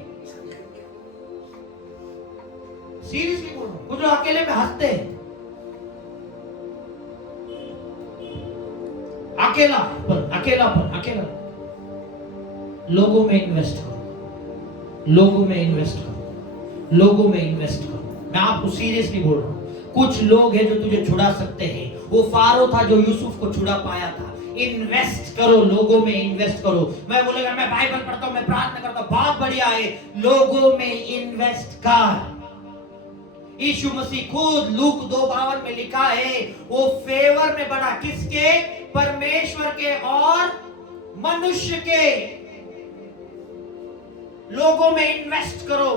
सीरियसली बोल रहा हूं, कुछ लोग अकेले में हंसते हैं। अकेला। लोगों में इन्वेस्ट करो, लोगों में इन्वेस्ट करो, लोगों में इन्वेस्ट करो। मैं आपको सीरियसली बोल रहा हूं, कुछ लोग हैं जो तुझे छुड़ा सकते हैं। वो फारो था जो यूसुफ को छुड़ा पाया था। इन्वेस्ट करो, लोगों में इन्वेस्ट करो। मैं बोलेगा मैं बाइबल पढ़ता हूं, मैं प्रार्थना करता हूं, बहुत बढ़िया है। लोगों में इन्वेस्ट कर। यीशु मसीह खुद लूक 2:52 में लिखा है, वो फेवर में बढ़ा किसके? परमेश्वर के और मनुष्य के। लोगों में इन्वेस्ट करो।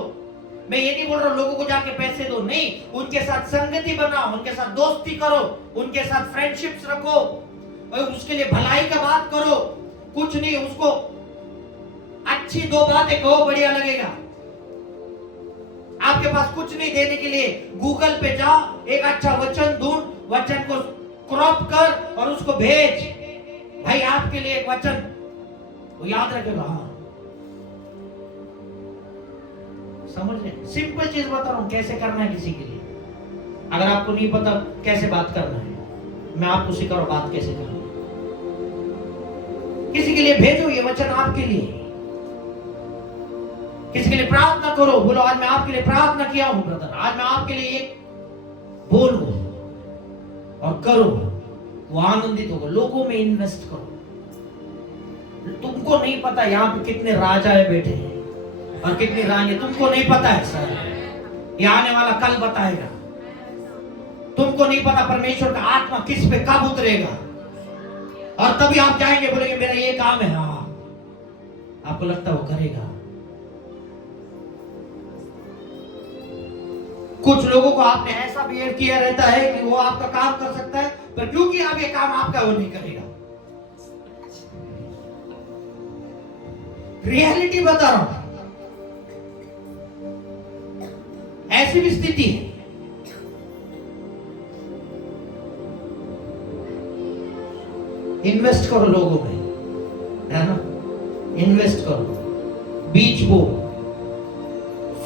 मैं ये नहीं बोल रहा हूं लोगों को जाके पैसे दो, नहीं, उनके साथ संगति बनाओ, उनके साथ दोस्ती करो, उनके साथ फ्रेंडशिप्स रखो, और उसके लिए भलाई का बात करो। कुछ नहीं, उसको अच्छी 2 बातें कहो, बढ़िया लगेगा। आपके पास कुछ नहीं देने के लिए, गूगल पे जाओ, एक अच्छा वचन ढूंढ, वचन को क्रॉप कर और उसको भेज। भाई आपके लिए एक वचन, वो याद रखेगा। हाँ, समझ रहे? सिंपल चीज बता रहा हूं कैसे करना है किसी के लिए। अगर आपको नहीं पता कैसे बात करना है, मैं आपको सिखा रहा हूं बात कैसे करना है। किसी के लिए भेजो ये वचन, आपके लिए। किसी के लिए प्रार्थना करो, बोलो आज मैं आपके लिए प्रार्थना किया हूं ब्रदर, आज मैं आपके लिए एक बोलो और करो, वो आनंदित होगा। लोगों में इन्वेस्ट करो। तुमको नहीं पता यहाँ पे कितने राजाएं बैठे हैं और कितनी रानी, तुमको नहीं पता है सर। ये आने वाला कल बताएगा। तुमको नहीं पता परमेश्वर का आत्मा किस पे कब उतरेगा, और तभी आप जाएंगे बोलेंगे मेरा ये काम है। हाँ, आपको लगता है वो करेगा। कुछ लोगों को आपने ऐसा बिहेव किया रहता है कि वो आपका काम कर सकता है, पर क्योंकि आप ये काम आपका वो नहीं करेगा। रियलिटी बता रहा हूं, ऐसी भी स्थिति है। इन्वेस्ट करो लोगों में, है ना? इन्वेस्ट करो। बीज बो,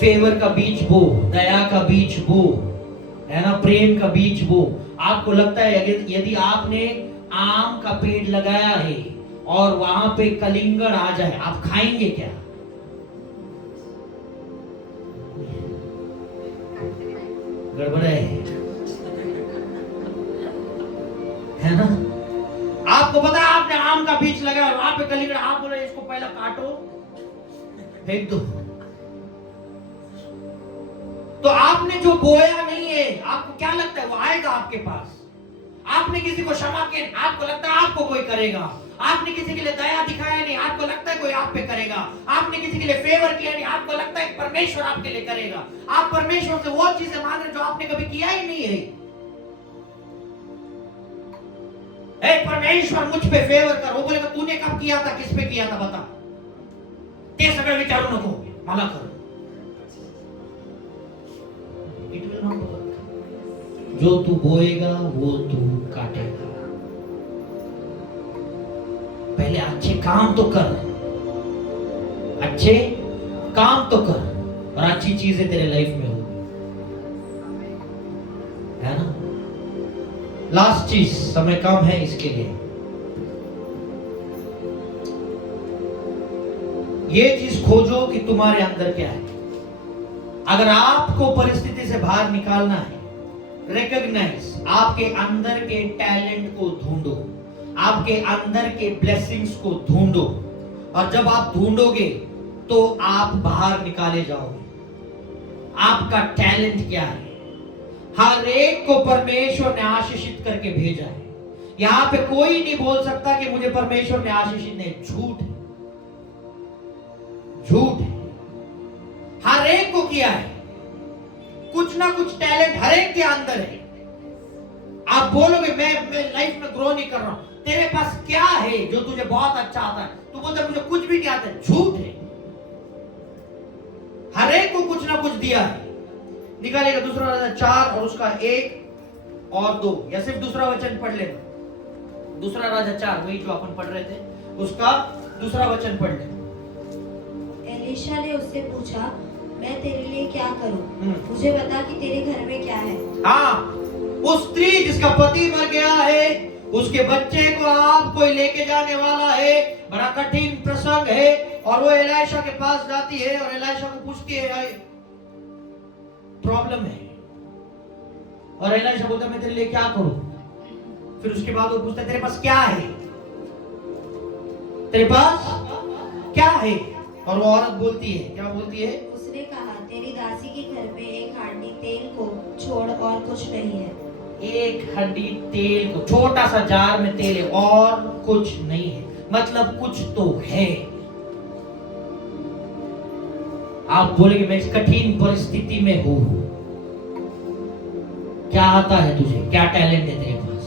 फेवर का बीज बो, दया का बीज बो, है ना? प्रेम का बीज बो। आपको लगता है यदि आपने आम का पेड़ लगाया है और वहां पे कलिंगड़ आ जाए, आप खाएंगे क्या? गड़बड़ है। है ना? आपको पता है आपने आम का बीज लगाया और वहां पे कली का, आप बोले इसको पहले काटो फेंक दो। तो आपने जो बोया नहीं है, आपको क्या लगता है वो आएगा आपके पास? आपने किसी को क्षमा किया, आपको लगता है आपको कोई करेगा? आपने किसी के लिए दया दिखाया नहीं, आपको लगता है कोई आप पे करेगा? आपने किसी के लिए फेवर किया नहीं, आपको लगता है परमेश्वर आपके लिए करेगा? आप परमेश्वर से वो चीजें मांग रहे जो आपने कभी किया ही नहीं है। परमेश्वर मुझ पे फेवर कर, वो बोलेगा तूने कब किया था, किस पे किया था बता, ते सगळं विचारू नको मला कर। It will not work. जो तू बोएगा वो तू काटेगा। पहले अच्छे काम तो कर, अच्छे काम तो कर और अच्छी चीजें तेरे लाइफ में होगी, है ना? लास्ट चीज, समय कम है इसके लिए, ये चीज खोजो कि तुम्हारे अंदर क्या है। अगर आपको परिस्थिति से बाहर निकालना है, रिकॉग्नाइज, आपके अंदर के टैलेंट को ढूंढो, आपके अंदर के ब्लेसिंग्स को ढूंढो, और जब आप ढूंढोगे तो आप बाहर निकाले जाओगे। आपका टैलेंट क्या है? हर एक को परमेश्वर ने आशीषित करके भेजा है। यहां पे कोई नहीं बोल सकता कि मुझे परमेश्वर ने आशीषित नहीं, झूठ है, झूठ है। हर एक को किया है, कुछ ना कुछ टैलेंट हर एक के अंदर है। आप बोलोगे मैं लाइफ में ग्रो नहीं कर रहा हूं, तेरे पास क्या है जो तुझे बहुत अच्छा आता है? तू बोलता मुझे कुछ भी नहीं आता है, झूठ है। हर एक को कुछ ना कुछ दिया है। निकालेगा दूसरा राजा 4 और उसका 1 और 2, या सिर्फ दूसरा वचन पढ़ लेना। दूसरा राजा 4, वही जो अपन पढ़ रहे थे, उसका दूसरा वचन पढ़ लेना। एलीशा ने उससे पूछा, मैं तेरे लिए क्या करूं? मुझे बता कि तेरे घर में क्या है। हाँ, उस स्त्री जिसका पति मर गया है, उसके बच्चे को आप कोई लेके जाने वाला है, बड़ा कठिन प्रसंग है, और वो एलीशा के पास जाती है और एलीशा को पूछती है प्रॉब्लम है, और एलीशा बोलता मैं तेरे लिए क्या करूं? फिर उसके बाद वो पूछता तेरे पास क्या है, तेरे पास क्या है? और वो औरत बोलती है, क्या बोलती है? उसने कहा, तेरी दासी के घर में एक हांडी तेल को छोड़ और कुछ नहीं है। एक हांडी तेल को, छोटा सा जार में तेल है और कुछ नहीं है, मतलब कुछ तो है। आप बोलेंगे मैं इस कठिन परिस्थिति में हूं, क्या आता है तुझे? क्या टैलेंट है तेरे पास?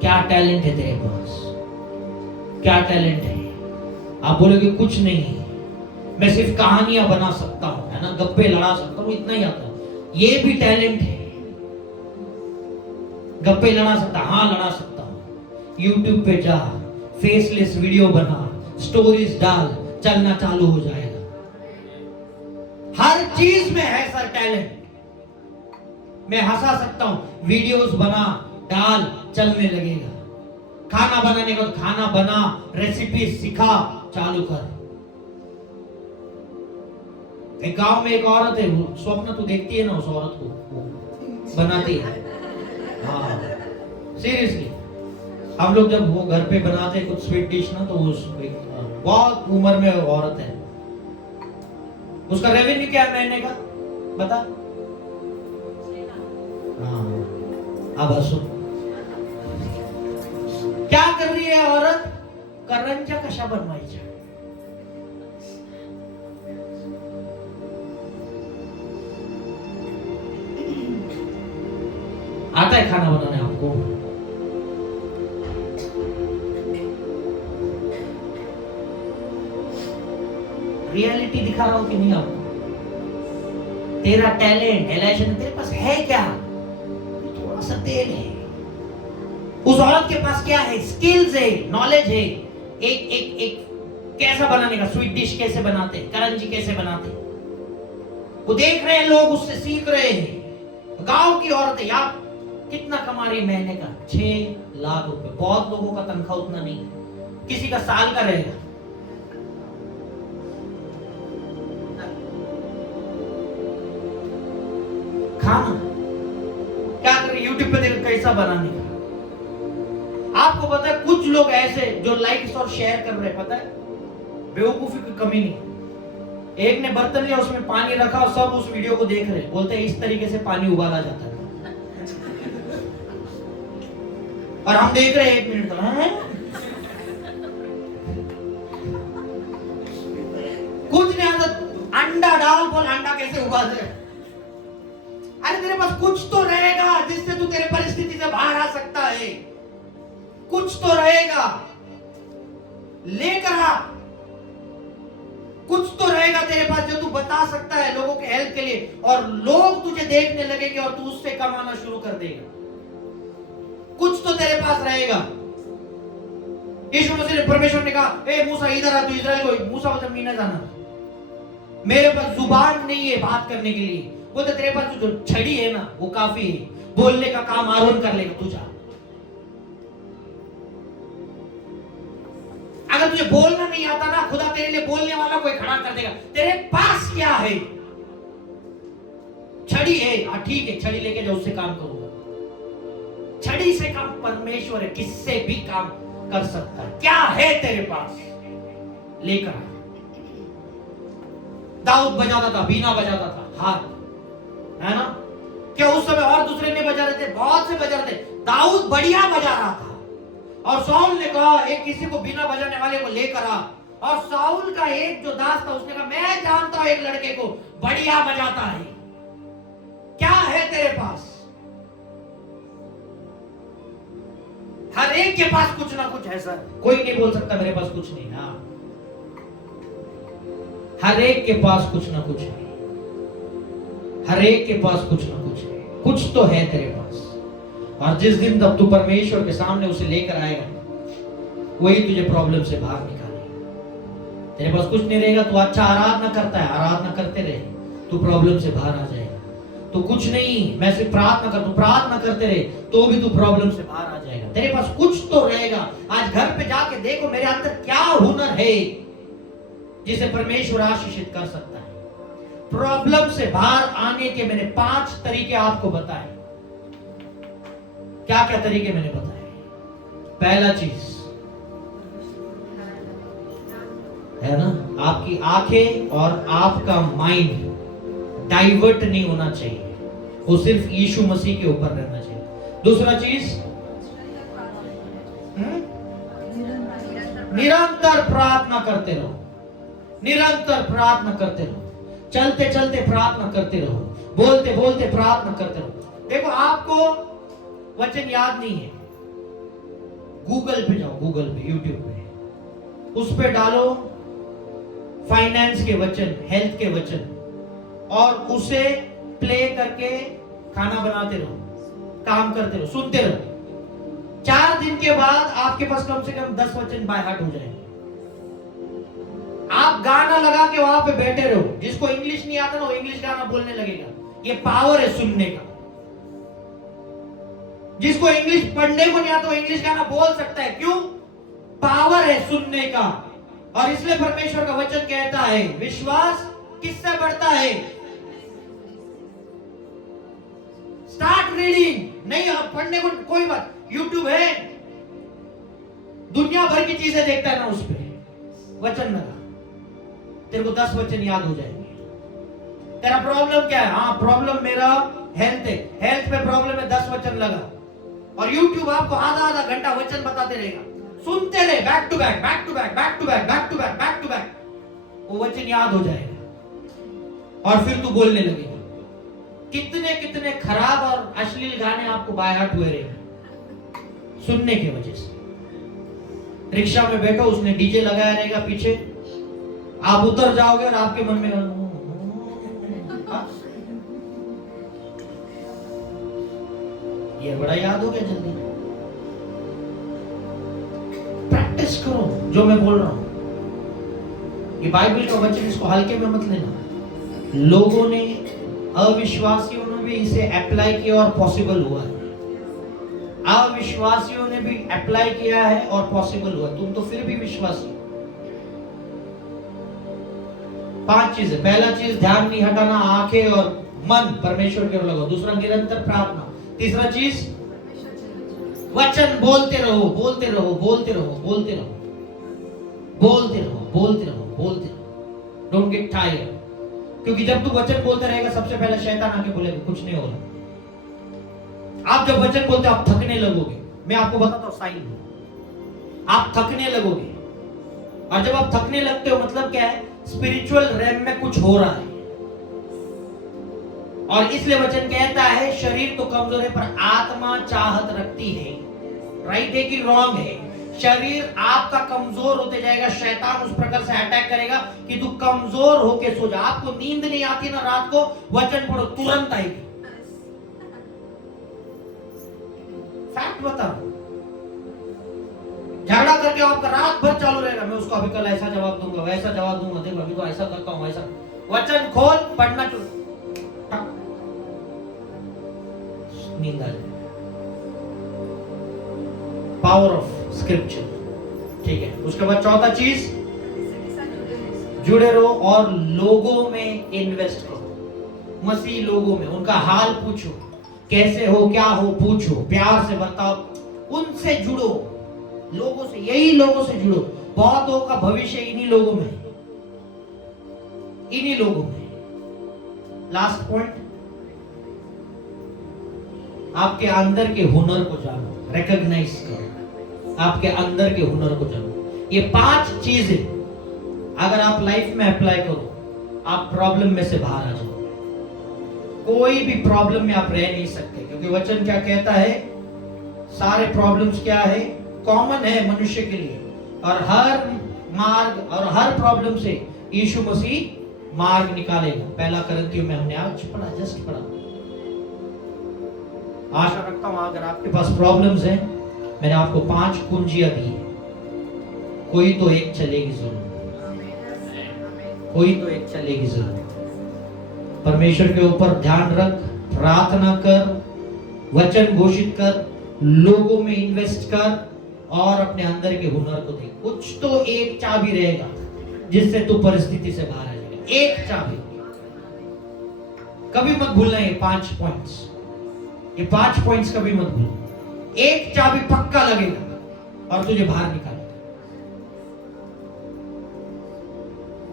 क्या टैलेंट है तेरे पास? क्या टैलेंट है? आप बोलोगे कुछ नहीं है, मैं सिर्फ कहानियां बना सकता हूं, है ना, गप्पे लड़ा सकता हूं, इतना ही आता है। ये भी टैलेंट है, गप्पे लड़ा सकता, हाँ लड़ा सकता हूं। यूट्यूब पे जा, फेसलेस वीडियो बना, स्टोरीज डाल, चलना चालू हो जाएगा। हर चीज में है सर टैलेंट। मैं हंसा सकता हूं, वीडियोस बना, डाल, चलने लगेगा। खाना बनाने का खाना बना, रेसिपी सिखा, चालू कर। एक गांव में एक औरत है, स्वप्न तो देखती है ना, उस औरत को बनाती है। हाँ सीरियसली, हम लोग जब वो घर पे बनाते हैं कुछ स्वीट डिश ना, तो उस बहुत उम्र में औरत है, उसका रेवेन्यू क्या है महीने का बता? हाँ अब हंसो। क्या कर रही है औरत? करंजा कशा बनवायच्या। आता है खाना बनाने आपको? रियलिटी दिखा रहा हूं कि नहीं आपको? तेरा टैलेंट एलिशा, तेरे पास है क्या? थोड़ा सा तेल है। उस औरत के पास क्या है? स्किल्स है, नॉलेज है। एक कैसा बनाने का, स्वीट डिश कैसे बनाते, करंजी कैसे बनाते, वो देख रहे हैं लोग, उससे सीख रहे हैं। गांव की औरत है यार, कितना कमा रही है महीने का? 6 लाख रुपए। बहुत लोगों का तनख्वाह उतना नहीं है, किसी का साल का रहेगा। खाना क्या कर करके यूट्यूब पे देखो कैसा बनाने का। आपको पता है कुछ लोग ऐसे जो लाइक्स और शेयर कर रहे हैं, पता है बेवकूफी की कमी नहीं। एक ने बर्तन लिया, उसमें पानी रखा और सब उस वीडियो को देख रहे, बोलते हैं इस तरीके से पानी उबाला जाता है। और हम देख रहे हैं 1 मिनट तक। कुछ नहीं आता, अंडा डाल, बोल अंडा कैसे उबाल रहे। अरे तेरे पास कुछ तो रहेगा जिससे तू तेरे परिस्थिति से बाहर आ सकता है। कुछ तो रहेगा, लेकर आ। कुछ तो रहेगा तेरे पास जो तू बता सकता है लोगों के हेल्प के लिए, और लोग तुझे देखने लगेंगे और तू उससे कमाना शुरू कर देगा। कुछ तो तेरे पास रहेगा। यीशु मसीह ने, परमेश्वर ने कहा, ए मूसा इधर आ, तू इस्राएल को। मूसा बोलता मैं नहीं जाना, मेरे पास जुबान नहीं है बात करने के लिए। बोलते तेरे पास जो छड़ी है ना वो काफी है, बोलने का काम आरोन कर लेगा, तू जा। अगर तुझे बोलना नहीं आता ना, खुदा तेरे लिए बोलने वाला कोई खड़ा कर देगा। तेरे पास क्या है? छड़ी है, हाँ ठीक है, छड़ी लेके जाओ, उससे काम करूंगा। छड़ी से काम परमेश्वर है, किससे भी काम कर सकता है। क्या है तेरे पास, लेकर आ। दाऊद बजाता था, बीना बजाता था, हाथ, है ना? क्या उस समय और दूसरे नहीं बजा रहे थे? बहुत से बजा रहे थे। दाऊद बढ़िया बजा रहा था, और साउल ने कहा एक किसी को बिना बजाने वाले को लेकर आ। और साउल का एक जो दास था, उसने कहा मैं जानता हूं एक लड़के को बढ़िया बजाता है। क्या है तेरे पास? हर एक के पास कुछ ना कुछ है सर। कोई नहीं बोल सकता मेरे पास कुछ नहीं। हाँ, हर एक के पास कुछ ना कुछ है। हर एक के पास कुछ ना कुछ है। कुछ तो है तेरे पास, और जिस दिन तब तू परमेश्वर के सामने उसे लेकर आएगा, वही तुझे प्रॉब्लम से बाहर निकालेगा। तेरे पास कुछ नहीं रहेगा, तू अच्छा आराधना करता है, आराधना करते रहे, तू प्रॉब्लम से बाहर आ जाएगा। तो कुछ नहीं, मैं सिर्फ प्रार्थना कर, तू प्रार्थना करते रहे तो भी तू प्रॉब्लम से बाहर आ जाएगा। तेरे पास कुछ तो रहेगा। आज घर पे जाके देखो मेरे अंदर क्या हुनर है जिसे परमेश्वर आशीषित कर सकता है। प्रॉब्लम से बाहर आने के मैंने 5 तरीके आपको बताए। क्या क्या तरीके मैंने बताए? पहला चीज है ना, आपकी आंखें और आपका माइंड डाइवर्ट नहीं होना चाहिए, वो सिर्फ यीशु मसीह के ऊपर रहना चाहिए। दूसरा चीज, निरंतर प्रार्थना करते रहो। निरंतर प्रार्थना करते रहो, चलते चलते प्रार्थना करते रहो, बोलते बोलते प्रार्थना करते रहो। देखो आपको वचन याद नहीं है, गूगल पे जाओ, गूगल पे, यूट्यूब पे, उस पे डालो फाइनेंस के वचन, हेल्थ के वचन, और उसे प्ले करके खाना बनाते रहो, काम करते रहो, सुनते रहो। 4 दिन के बाद आपके पास कम से कम 10 वचन बाय हार्ट हो जाएंगे। आप गाना लगा के वहां पे बैठे रहो। जिसको इंग्लिश नहीं आता ना, वो इंग्लिश गाना बोलने लगेगा। ये पावर है सुनने का। जिसको इंग्लिश पढ़ने को नहीं आता, वो इंग्लिश गाना बोल सकता है। क्यों? पावर है सुनने का। और इसलिए परमेश्वर का वचन कहता है, विश्वास किससे बढ़ता है? Start reading. नहीं आप पढ़ने को कोई बात, यूट्यूब है, दुनिया भर की चीजें देखता है ना, उस पे वचन लगा, तेरे को 10 वचन याद हो जाएंगे। तेरा प्रॉब्लम क्या है? हाँ प्रॉब्लम मेरा हेल्थ है, हेल्थ पे प्रॉब्लम है, 10 वचन लगा। और यूट्यूब आपको आधा घंटा वचन बताते रहेगा, सुनते रहे, back to back, back to back, back to back, back to back, back to back, वो वचन याद हो जाएगा और फिर तू बोलने लगेगा। कितने कितने खराब और अश्लील गाने आपको बाय हार्ट हुए रहेंगे सुनने की वजह से। रिक्शा में बैठो, उसने डीजे लगाया रहेगा पीछे, आप उतर जाओगे और आपके मन में ये बड़ा याद हो गया। जल्दी प्रैक्टिस करो जो मैं बोल रहा हूं। ये बाइबल का वचन, इसको हल्के में मत लेना। लोगों ने, अविश्वासियों ने भी इसे अप्लाई किया और पॉसिबल हुआ है। अविश्वासियों ने भी अप्लाई किया है और पॉसिबल हुआ। तुम तो फिर भी विश्वासी। 5 चीजें। पहला चीज, ध्यान नहीं हटाना, आंखें और मन परमेश्वर की ओर लगाओ। दूसरा, निरंतर प्रार्थना। तीसरा चीज, वचन बोलते रहो, बोलते रहो, बोलते रहो, बोलते रहो, बोलते रहो, बोलते रहो, बोलते रहो। डोंट गेट टायर्ड, क्योंकि जब तू वचन बोलते रहेगा सबसे पहले शैतान आके बोलेगा कुछ नहीं हो रहा। आप जब वचन बोलते आप थकने लगोगे। मैं आपको बताता हूं साइन, आप थकने लगोगे। और जब आप थकने लगते हो मतलब क्या है, स्पिरिचुअल रैम में कुछ हो रहा है। और इसलिए वचन कहता है शरीर तो कमजोर है पर आत्मा चाहत रखती है। राइट है कि रॉन्ग है? शरीर आपका कमजोर होते जाएगा, शैतान उस प्रकार से अटैक करेगा कि तू कमजोर होके सो जा। आपको नींद नहीं आती ना रात को, वचन पढ़ो तुरंत आएगी। फैक्ट बता, झगड़ा करके आपका रात भर चालू रहेगा, मैं उसको अभी कल ऐसा जवाब दूंगा, वैसा जवाब दूंगा, देखो अभी तो ऐसा करता हूं, ऐसा। वचन खोल, पढ़ना शुरू, नींद आ जाए। पावर ऑफ स्क्रिप्चर, ठीक है। उसके बाद चौथा चीज, जुड़े रहो और लोगों में इन्वेस्ट करो। मसीह लोगों में, उनका हाल पूछो, कैसे हो, क्या हो, पूछो, प्यार से बर्ताव, उनसे जुड़ो, लोगों से, यही लोगों से जुड़ो। बहुतों का भविष्य इन्हीं लोगों में, इन्हीं लोगों में। लास्ट पॉइंट, आपके अंदर के हुनर को जानो, रिकॉग्नाइज करो, आपके अंदर के हुनर को जानो। ये 5 चीजें अगर आप लाइफ में अप्लाई करो, आप प्रॉब्लम में से बाहर आ जाओ। कोई भी प्रॉब्लम में आप रह नहीं सकते, क्योंकि वचन क्या कहता है, सारे प्रॉब्लम्स क्या है, कॉमन है मनुष्य के लिए, और हर मार्ग और हर प्रॉब्लम से यीशु मसीह मार्ग निकालेगा। पहला करंथियों में हमने आज पढ़ा, जस्ट पढ़ा। आशा रखता हूं अगर आपके पास प्रॉब्लम्स हैं, मैंने आपको 5 कुंजियां दी, कोई तो एक चलेगी जरूर, कोई तो एक चलेगी जरूर। परमेश्वर के ऊपर ध्यान रख, प्रार्थना कर, वचन घोषित कर, लोगों में इन्वेस्ट कर, और अपने अंदर के हुनर को देख। कुछ तो एक चाबी रहेगा जिससे तू परिस्थिति से बाहर आ जाएगा। एक चाबी, कभी मत भूलना ये 5 पॉइंट्स, ये 5 पॉइंट्स कभी मत भूलना। एक चाबी पक्का लगेगा और तुझे बाहर निकालेगा।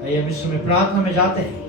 आइए विश्व में प्रार्थना में जाते हैं।